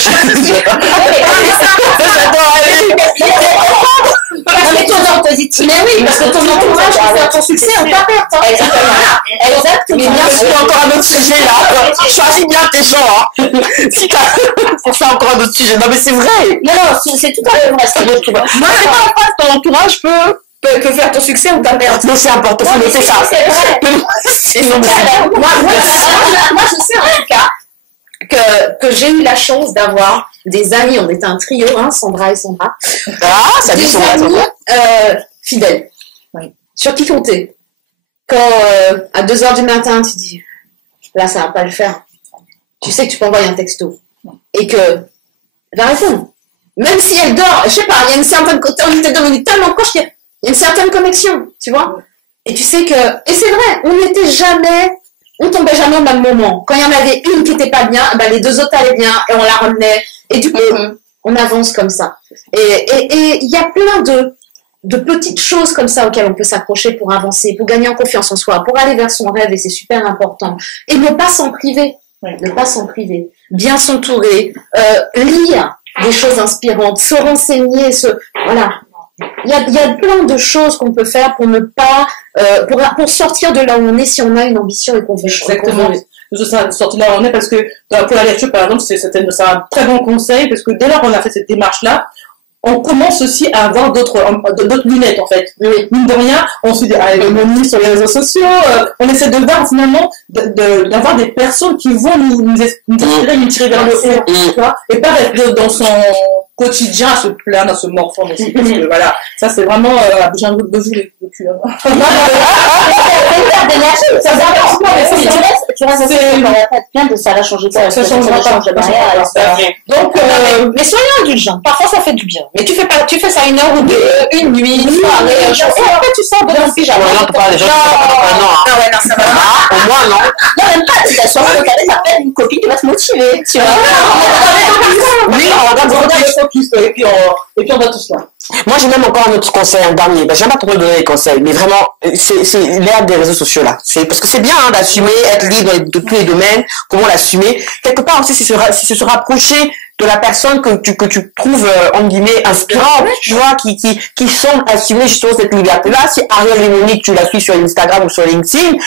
mais oui, parce que ton entourage peut faire ton succès en ta perte. Exactement. Mais bien sûr, encore un autre sujet là. Choisis bien tes gens. Si c'est encore un autre sujet. Non, mais c'est vrai. Non, c'est tout à fait vrai. Moi, c'est pas vrai. Ton entourage peut faire ton succès ou ta perte. Non, c'est important. C'est ça. C'est vrai. Moi, je sais en tout cas que j'ai eu la chance d'avoir des amis, on était un trio, Sandra et Sandra. Ah, ça dit Sandra. Fidèles. Oui. Sur qui compter. Quand à 2h du matin, tu dis, là, ça va pas le faire. Tu sais que tu peux envoyer un texto. Et que, elle va répondre. Même si elle dort, je sais pas, il y a une certaine côté, on est tellement proches qu'il y a une certaine connexion, tu vois. Et tu sais que, et c'est vrai, on tombait jamais au même moment. Quand il y en avait une qui était pas bien, les deux autres allaient bien et on la remenait. Et du coup, on avance comme ça. Et il y a plein de petites choses comme ça auxquelles on peut s'accrocher pour avancer, pour gagner en confiance en soi, pour aller vers son rêve, et c'est super important. Et ne pas s'en priver. Ne pas s'en priver. Bien s'entourer, lire des choses inspirantes, se renseigner, voilà. Il y a plein de choses qu'on peut faire pour ne pas, pour sortir de là où on est si on a une ambition et qu'on veut changer. Exactement. Sortir de là où on est, parce que pour la lecture, par exemple, c'est un très bon conseil, parce que dès lors qu'on a fait cette démarche-là, on commence aussi à avoir d'autres lunettes, en fait. Oui. Mine de rien, on se dit, le menu sur les réseaux sociaux, on essaie de voir, finalement, d'avoir des personnes qui vont nous inspirer, nous tirer vers le haut, tu vois, et pas rester dans son quotidien à se plaindre, à se morfondre aussi, parce que voilà, ça c'est vraiment, j'ai un goût de vous le cul, tu restes bien de ça va changer pas. Ça changera pas. Donc, mais soyons indulgents. Parfois, ça fait du bien. Mais tu fais ça une heure ou deux, une nuit, une soirée, et après, tu sors de pyjama. Non, pas les gens qui non, ça va. Au moins, non. Non, même pas, tu t'assois, t'appelles une copine qui va te motiver, tu vois. Oui, on regarde le focus, et puis on va tous là. Moi, j'ai même encore un autre conseil, un dernier. J'aime pas trop donner des conseils, mais vraiment, c'est l'ère des réseaux sociaux là. Parce que c'est bien d'assumer, être libre de tous les domaines, comment l'assumer. Quelque part aussi, c'est se rapprocher de la personne que tu trouves en guillemets inspirante, tu vois, qui semble assumer justement cette liberté-là. Si Ariel et Monique, tu la suis sur Instagram ou sur LinkedIn,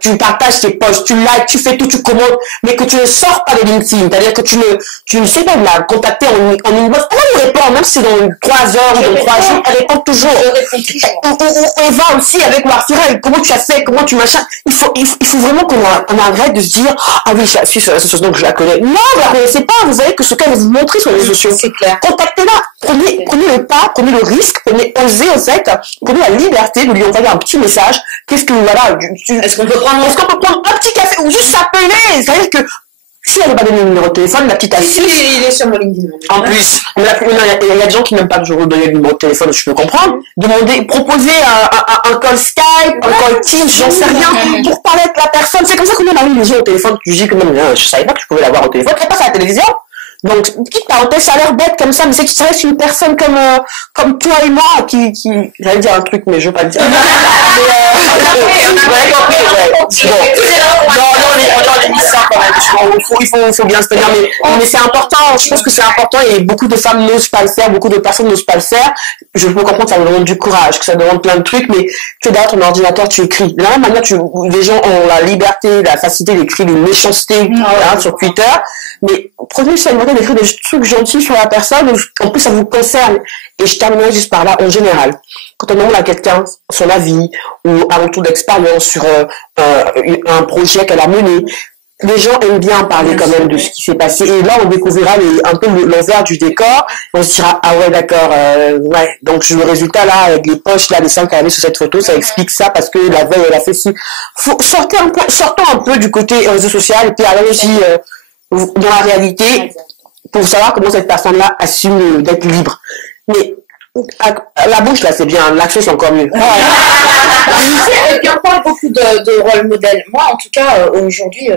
tu partages tes posts, tu likes, tu fais tout, tu commentes, mais que tu ne sors pas de LinkedIn, c'est-à-dire que tu ne sais pas de la contacter en inbox. Elle nous répond, même si c'est dans 3 heures ou dans 3 jours, elle répond toujours. Eva aussi avec Marfira, comment tu as fait, comment tu machin. Il faut vraiment qu'on arrête de se dire, ah oui, je la suis sur la société, donc je la connais. Non, vous la connaissez pas, vous savez que ce qu'elle vous montrer sur les réseaux sociaux. C'est clair. Contactez-la. Prenez le pas, prenez le risque, osez en fait, prenez la liberté de lui envoyer un petit message. Qu'est-ce que voilà, est-ce qu'on peut prendre un petit café ou juste s'appeler? C'est-à-dire que si elle n'a pas donné le numéro de téléphone, la petite affiche. Il est sur mon LinkedIn. En plus, il y a des gens qui n'aiment pas toujours donner le numéro de téléphone, je peux comprendre. Proposer un call Skype, un call Teams, j'en sais rien, pour parler avec la personne. C'est comme ça qu'on a eu les gens au téléphone. Tu dis que même, je savais pas que je pouvais l'avoir au téléphone. Ça passe à la télévision. Donc, petite parenthèse, ça a l'air bête comme ça, mais c'est que ça reste une personne comme toi et moi qui, j'allais dire un truc, mais je veux pas le dire. On a compris, ouais. Non, on est mis ça. quand même. Il faut bien se tenir. Mais c'est important. Je pense que c'est important et beaucoup de femmes n'osent pas le faire, beaucoup de personnes n'osent pas le faire. Je peux comprendre que ça demande du courage, que ça demande plein de trucs, mais tu es derrière ton ordinateur, tu écris. De la même manière, les gens ont la liberté, la facilité d'écrire des méchancetés sur Twitter, mais prenez ça, d'écrire des trucs gentils sur la personne, en plus ça vous concerne. Et je terminerai juste par là, en général. Quand on demande à quelqu'un son avis ou un retour d'expérience sur un projet qu'elle a mené, les gens aiment bien parler quand même de ce qui s'est passé. Et là, on découvrira un peu l'envers du décor. On se dira, ah ouais, d'accord, ouais. Donc, le résultat, là, avec les poches, là, les seins qu'elle avait sur cette photo, ça explique ça parce que la veille, elle a fait ci. Sortons un peu du côté réseau social et puis allons aussi dans la réalité pour savoir comment cette personne-là assume d'être libre. Mais la bouche, là, c'est bien. L'action, c'est encore mieux. Et puis on parle beaucoup de rôle modèle. Moi, en tout cas, aujourd'hui,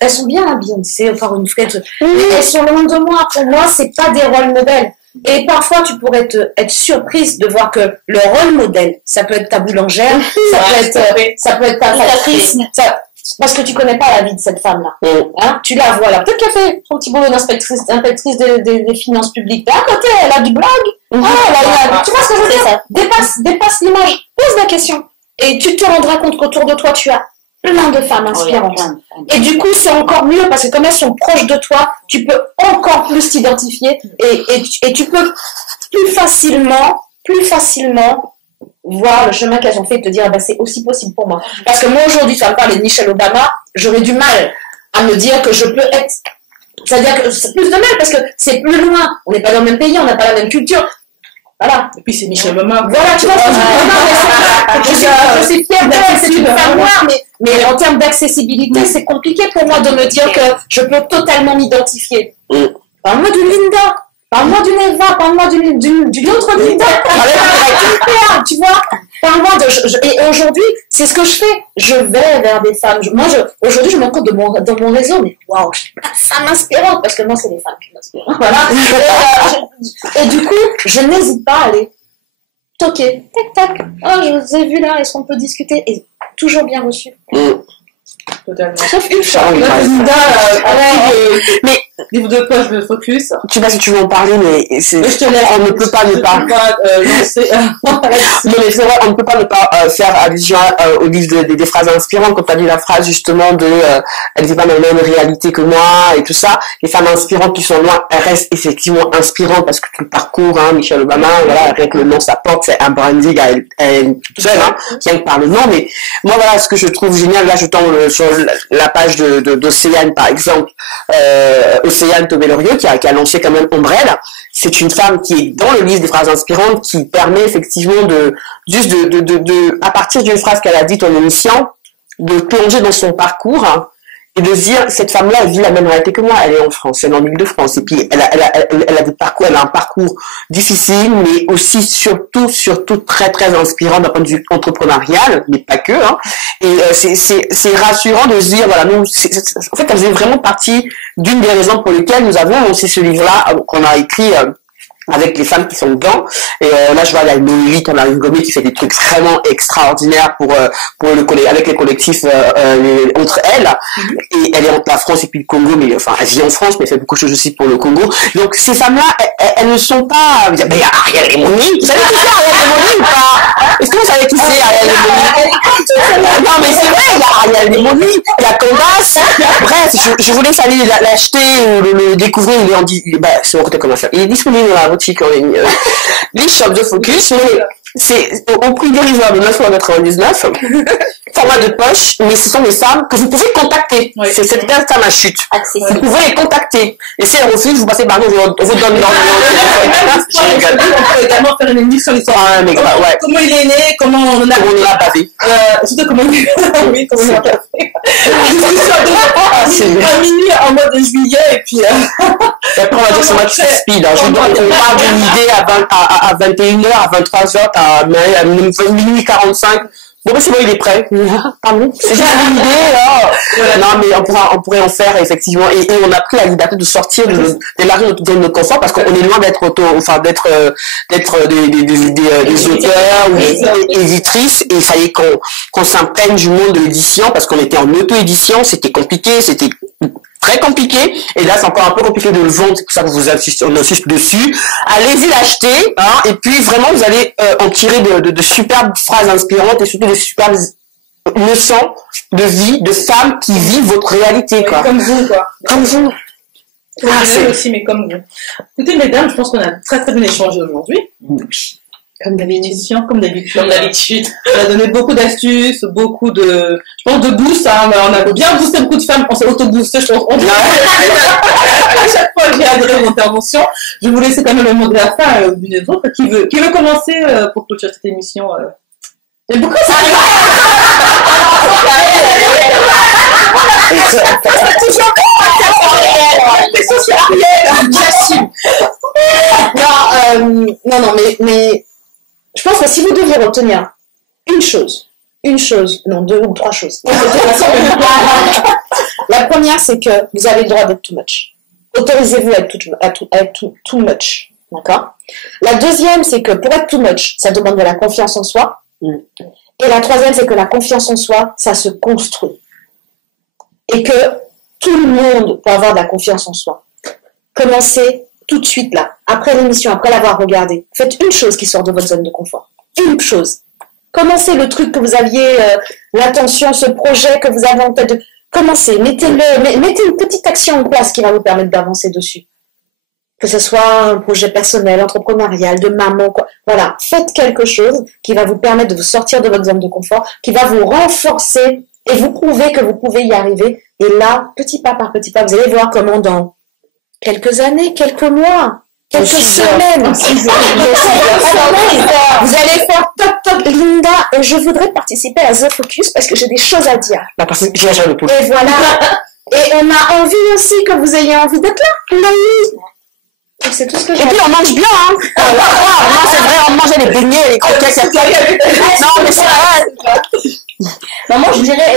elles sont bien, hein, Beyoncé, enfin une frette. Mais elles sont loin de moi. Pour moi, c'est pas des rôles modèles. Et parfois, tu pourrais être surprise de voir que le rôle modèle, ça peut être ta boulangère, ça peut être ta factrice, parce que tu connais pas la vie de cette femme-là. Hein, tu la vois là. Peut-être qu'elle fait son petit boulot d'inspectrice des finances publiques. Mais à côté, elle a du blog. Tu vois ce que je veux dire? Dépasse l'image. Pose la question. Et tu te rendras compte qu'autour de toi, tu as plein de femmes inspirantes. Et du coup, c'est encore mieux parce que comme elles sont proches de toi, tu peux encore plus t'identifier et tu peux plus facilement voir le chemin qu'elles ont fait et te dire, ah ben, c'est aussi possible pour moi. Parce que moi, aujourd'hui, tu vas me parler de Michelle Obama, j'aurais du mal à me dire que je peux être. C'est-à-dire que c'est plus de mal parce que c'est plus loin. On n'est pas dans le même pays, on n'a pas la même culture. Voilà. Et puis c'est Michelle Obama. Voilà, tu vois ce que je suis fière d'elle, c'est une femme noire, mais en termes d'accessibilité, c'est compliqué pour moi de me dire que je peux totalement m'identifier. Parle-moi d'une Linda. Parle-moi d'une Eva, parle-moi d'une autre Linda. Tu vois, parle-moi et aujourd'hui, c'est ce que je fais. Je vais vers des femmes. Aujourd'hui, je me rends compte dans mon réseau, mais waouh, je suis pas femme inspirante, parce que moi, c'est les femmes qui m'inspirent. Voilà. Et du coup, je n'hésite pas à aller toquer. Tac, tac. Oh, je vous ai vu là, est-ce qu'on peut discuter? Et toujours bien reçu. Totalement. Sauf une fois. Linda, mais livre de poche de focus. Je sais pas si tu veux en parler, mais Je te laisse. on ne peut pas ne pas. Lancer. Non, mais c'est vrai, on ne peut pas ne pas faire allusion au livre des phrases inspirantes. Quand tu as dit la phrase justement de elle vit pas dans la même réalité que moi et tout ça. Les femmes inspirantes qui sont loin, elles restent effectivement inspirantes parce que tout le parcours, hein, Michelle Obama, voilà, avec le nom, ça porte, c'est un branding à elle seule, hein, rien que par le nom. Mais moi, voilà, ce que je trouve génial, là, je tombe sur la page d'Océane, par exemple, Océane Tobé-Loriot, qui a lancé quand même Ombrelle. C'est une femme qui est dans le livre des phrases inspirantes, qui permet effectivement à partir d'une phrase qu'elle a dite en émission, de plonger dans son parcours, hein, et de se dire, cette femme-là, elle vit la même réalité que moi, elle est en France, elle est en Île-de-France, et puis elle a un parcours difficile, mais aussi surtout très très inspirant d'un point de vue entrepreneurial, mais pas que, hein. Et c'est rassurant de se dire, voilà, nous, en fait, elle faisait vraiment partie d'une des raisons pour lesquelles nous avons lancé ce livre-là, qu'on a écrit avec les femmes qui sont dedans. Et là, je vois, il y a une élite, on a une gommée qui fait des trucs vraiment extraordinaires avec les collectifs entre elles. Et elle est entre la France et puis le Congo, mais enfin, elle vit en France, mais elle fait beaucoup de choses aussi pour le Congo. Donc, ces femmes-là, elles ne sont pas... Il y a Ariel Remoni. Vous savez qui c'est Ariel Remoni ou pas? Est-ce que vous savez qui c'est Ariel Remoni? Non, mais c'est vrai, il y a Ariel Remoni, il y a Candace. Bref, je vous laisse aller l'acheter ou le découvrir. C'est mon côté commercial. Il est disponible dans la boutique en ligne. Les shops de Focus, mais c'est au prix dérisoire de 9,99 €, format de poche, mais ce sont des femmes que vous pouvez contacter. Oui. C'est cette femme à chute. Vous pouvez les contacter. Et si elles refusent, vous passez par nous, on vous donne leur numéro. On peut également faire une émission sur l'histoire. Comment il est né, comment on en a bavé. Surtout comment il a bavé. À minuit, en mode de juillet, et puis... Et après, on va dire que c'est moi qui suis speed. On parle d'une idée à 21h, à 23h, à minuit 45. Bon, ben, c'est bon, il est prêt. Pardon. C'est juste une idée, là. Non, mais on pourrait en faire, effectivement. Et on a pris la liberté de sortir, d'élargir notre zone de confort parce qu'on est loin d'être des auteurs ou des éditrices. Et il fallait qu'on s'imprègne du monde de l'édition parce qu'on était en auto-édition. C'était compliqué, c'était très compliqué. Et là, c'est encore un peu compliqué de le vendre. C'est pour ça que on insiste dessus. Allez-y l'acheter, hein. Et puis, vraiment, vous allez en tirer de superbes phrases inspirantes et surtout des superbes leçons de vie, de femmes qui vivent votre réalité, quoi. Comme vous, quoi. Comme vous. C'est aussi, mais comme vous. Écoutez, mesdames, je pense qu'on a très très bien échangé aujourd'hui. Comme d'habitude. Comme d'habitude. On a donné beaucoup d'astuces, beaucoup de, je pense, de boost, hein. On a bien boosté beaucoup de femmes. On s'est auto-boosté, je pense. À chaque fois que j'ai adhéré aux interventions, je vais vous laisser quand même le mot de la fin, d'une des autres. Qui veut commencer, pour clôturer cette émission, Il y a beaucoup de non, mais je pense que si vous deviez retenir une chose, non, 2 ou 3 choses. La première, c'est que vous avez le droit d'être too much. Autorisez-vous à être too much. D'accord? La deuxième, c'est que pour être too much, ça demande de la confiance en soi. Et la troisième, c'est que la confiance en soi, ça se construit. Et que tout le monde peut avoir de la confiance en soi. Commencez tout de suite là, après l'émission, après l'avoir regardée. Faites une chose qui sort de votre zone de confort. Une chose. Commencez le truc que vous aviez, l'intention, ce projet que vous avez en tête. Commencez, mettez une petite action en place qui va vous permettre d'avancer dessus. Que ce soit un projet personnel, entrepreneurial, de maman, quoi. Voilà, faites quelque chose qui va vous permettre de vous sortir de votre zone de confort, qui va vous renforcer et vous prouver que vous pouvez y arriver. Et là, petit pas par petit pas, vous allez voir comment dans quelques années, quelques mois, quelques semaines, vous allez faire top, Linda, je voudrais participer à The Focus parce que j'ai des choses à dire. Et voilà. Et on a envie aussi que vous ayez envie d'être là. Oui. C'est tout ce que j'ai. Et puis on mange bien, hein. Non, c'est vrai, on mangeait les beignets, les croquettes. Non, mais c'est vrai. Non, moi je dirais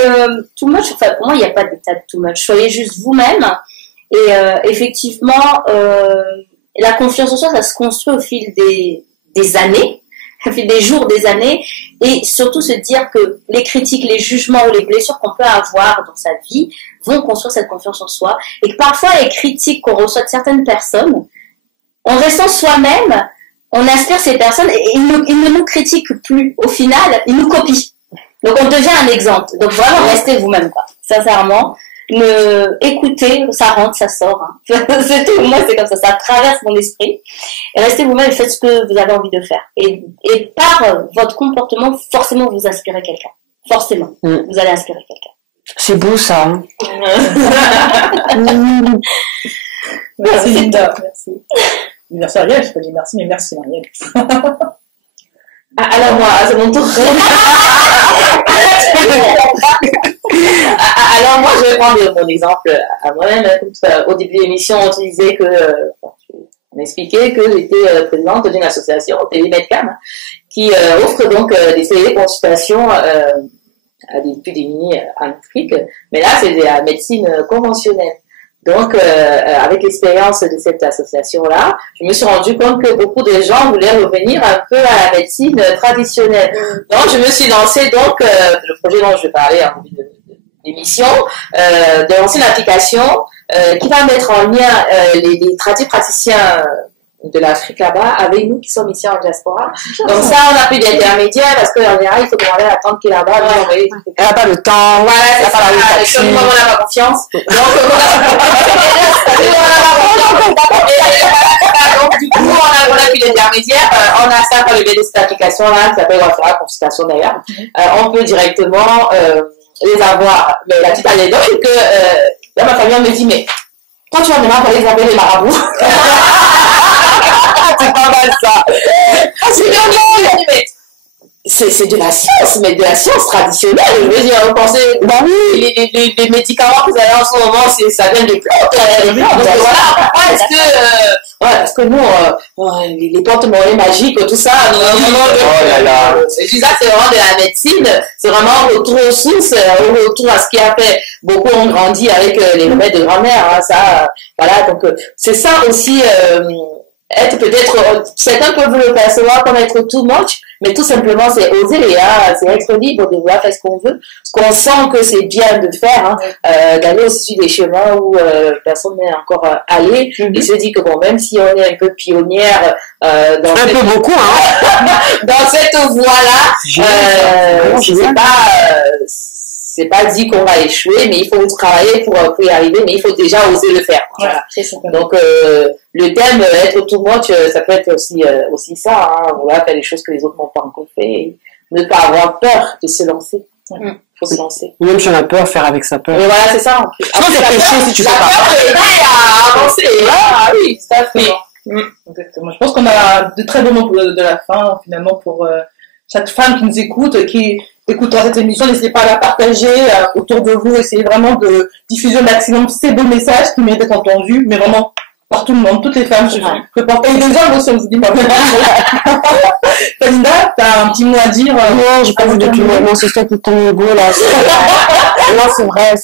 too much. Enfin, pour moi, il n'y a pas d'état de too much. Soyez juste vous-même. Et effectivement, la confiance en soi, ça se construit au fil des années, au fil des jours, des années, et surtout se dire que les critiques, les jugements ou les blessures qu'on peut avoir dans sa vie vont construire cette confiance en soi, et que parfois les critiques qu'on reçoit de certaines personnes, en restant soi-même, on inspire ces personnes et ils ne nous critiquent plus. Au final, ils nous copient. Donc on devient un exemple. Donc vraiment, restez vous-même, quoi. Sincèrement. Écoutez, ça rentre, ça sort. Hein. C'est tout. Moi, c'est comme ça. Ça traverse mon esprit. Et restez vous-même et faites ce que vous avez envie de faire. Et par votre comportement, forcément, vous inspirez quelqu'un. Forcément. Vous allez inspirer quelqu'un. C'est beau, ça. Hein. Merci, Linda. Merci. Merci, Ariel. Je peux dire merci, mais merci, Ariel. Alors moi, c'est mon tour. Alors moi, je vais prendre mon exemple à moi-même. Au début de l'émission, on disait que, on expliquait que j'étais présidente d'une association, Télémedcam, qui offre donc des téléconsultations à des plus démunis en Afrique. Mais là, c'est de la médecine conventionnelle. Donc, avec l'expérience de cette association-là, je me suis rendu compte que beaucoup de gens voulaient revenir un peu à la médecine traditionnelle. Donc, je me suis lancée, le projet dont je vais parler en début de l'émission, de lancer une application qui va mettre en lien les praticiens de l'Afrique là-bas avec nous qui sommes ici en diaspora. Donc ça, on n'a plus d'intermédiaire parce qu'en général, il faut demander à attendre qu'il est là-bas. Elle n'a pas le temps. Voilà, c'est ça. Comme on n'a pas confiance. Donc, du coup, on n'a plus d'intermédiaire. On a ça par le biais de cette application-là qui s'appelle Wafara Consultation d'ailleurs. On peut directement les avoir. Mais la petite anecdote, c'est que là, ma famille me dit, mais quand tu vas demander pour les appeler les marabouts, c'est pas mal ça. C'est de la science, mais de la science traditionnelle. Je veux dire, vous pensez, les médicaments que vous avez en ce moment, ça vient des plantes. Donc voilà, pourquoi est-ce que, parce que nous, les plantes mollets magiques, tout ça, je dis ça, c'est vraiment de la médecine, c'est vraiment retour aux sources, retour à ce qui a fait. Beaucoup ont grandi avec les remèdes de grand-mère, hein, ça, voilà, donc c'est ça aussi. Être peut-être, certains peuvent le percevoir comme être too much, Mais tout simplement, c'est oser, hein, c'est être libre de vouloir faire ce qu'on veut, ce qu'on sent que c'est bien de faire, hein, d'aller aussi sur des chemins où personne n'est encore allé, et se dit que bon, même si on est un peu pionnière dans beaucoup, hein. dans cette voie-là, c'est pas dit qu'on va échouer, mais il faut travailler pour y arriver, mais il faut déjà oser le faire. Voilà. Donc, le thème être tout much, ça peut être aussi ça, hein, vouloir faire des choses que les autres n'ont pas encore fait, et ne pas avoir peur de se lancer. Faut se lancer. Même si on a peur, faire avec sa peur. Et voilà, c'est ça. Sinon, c'est péché si tu sais pas. La peur peut aider à avancer. Ah oui, tout à fait. Exactement. Je pense qu'on a de très bons mots de la fin, finalement, pour chaque femme qui nous écoute, qui écoutera cette émission. N'hésitez pas à la partager autour de vous. Essayez vraiment de diffuser au maximum ces beaux messages qui méritent d'être entendus, mais vraiment par tout le monde, toutes les femmes. Je porte et les hommes aussi, on vous dit pas. Kalinda, t'as un petit mot à dire? Non, j'ai pas vu depuis mon système qui tombe au bout, là. Non, c'est vrai,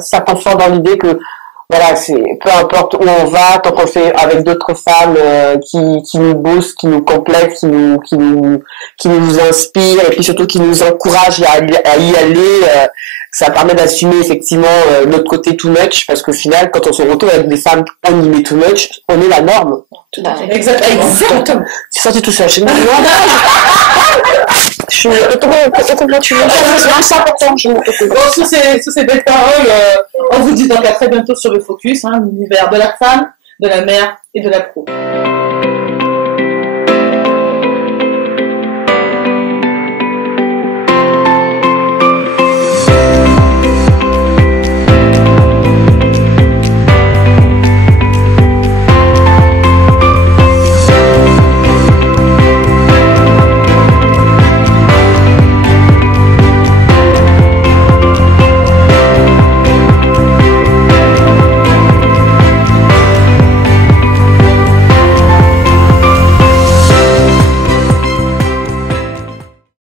ça conforte dans l'idée que, voilà, c'est, peu importe où on va, tant qu'on fait avec d'autres femmes, qui nous boostent, qui nous complètent, qui nous inspirent, et puis surtout qui nous encouragent à y aller, ça permet d'assumer effectivement notre côté too much, parce qu'au final, quand on se retrouve avec des femmes animées too much, on est la norme. Tout à fait. Exactement. C'est ça, tu touches la chaîne. Je suis complètement c'est important. Bon, sur ces belles paroles, on vous dit donc à très bientôt sur le Focus, hein, l'univers de la femme, de la mère et de la pro.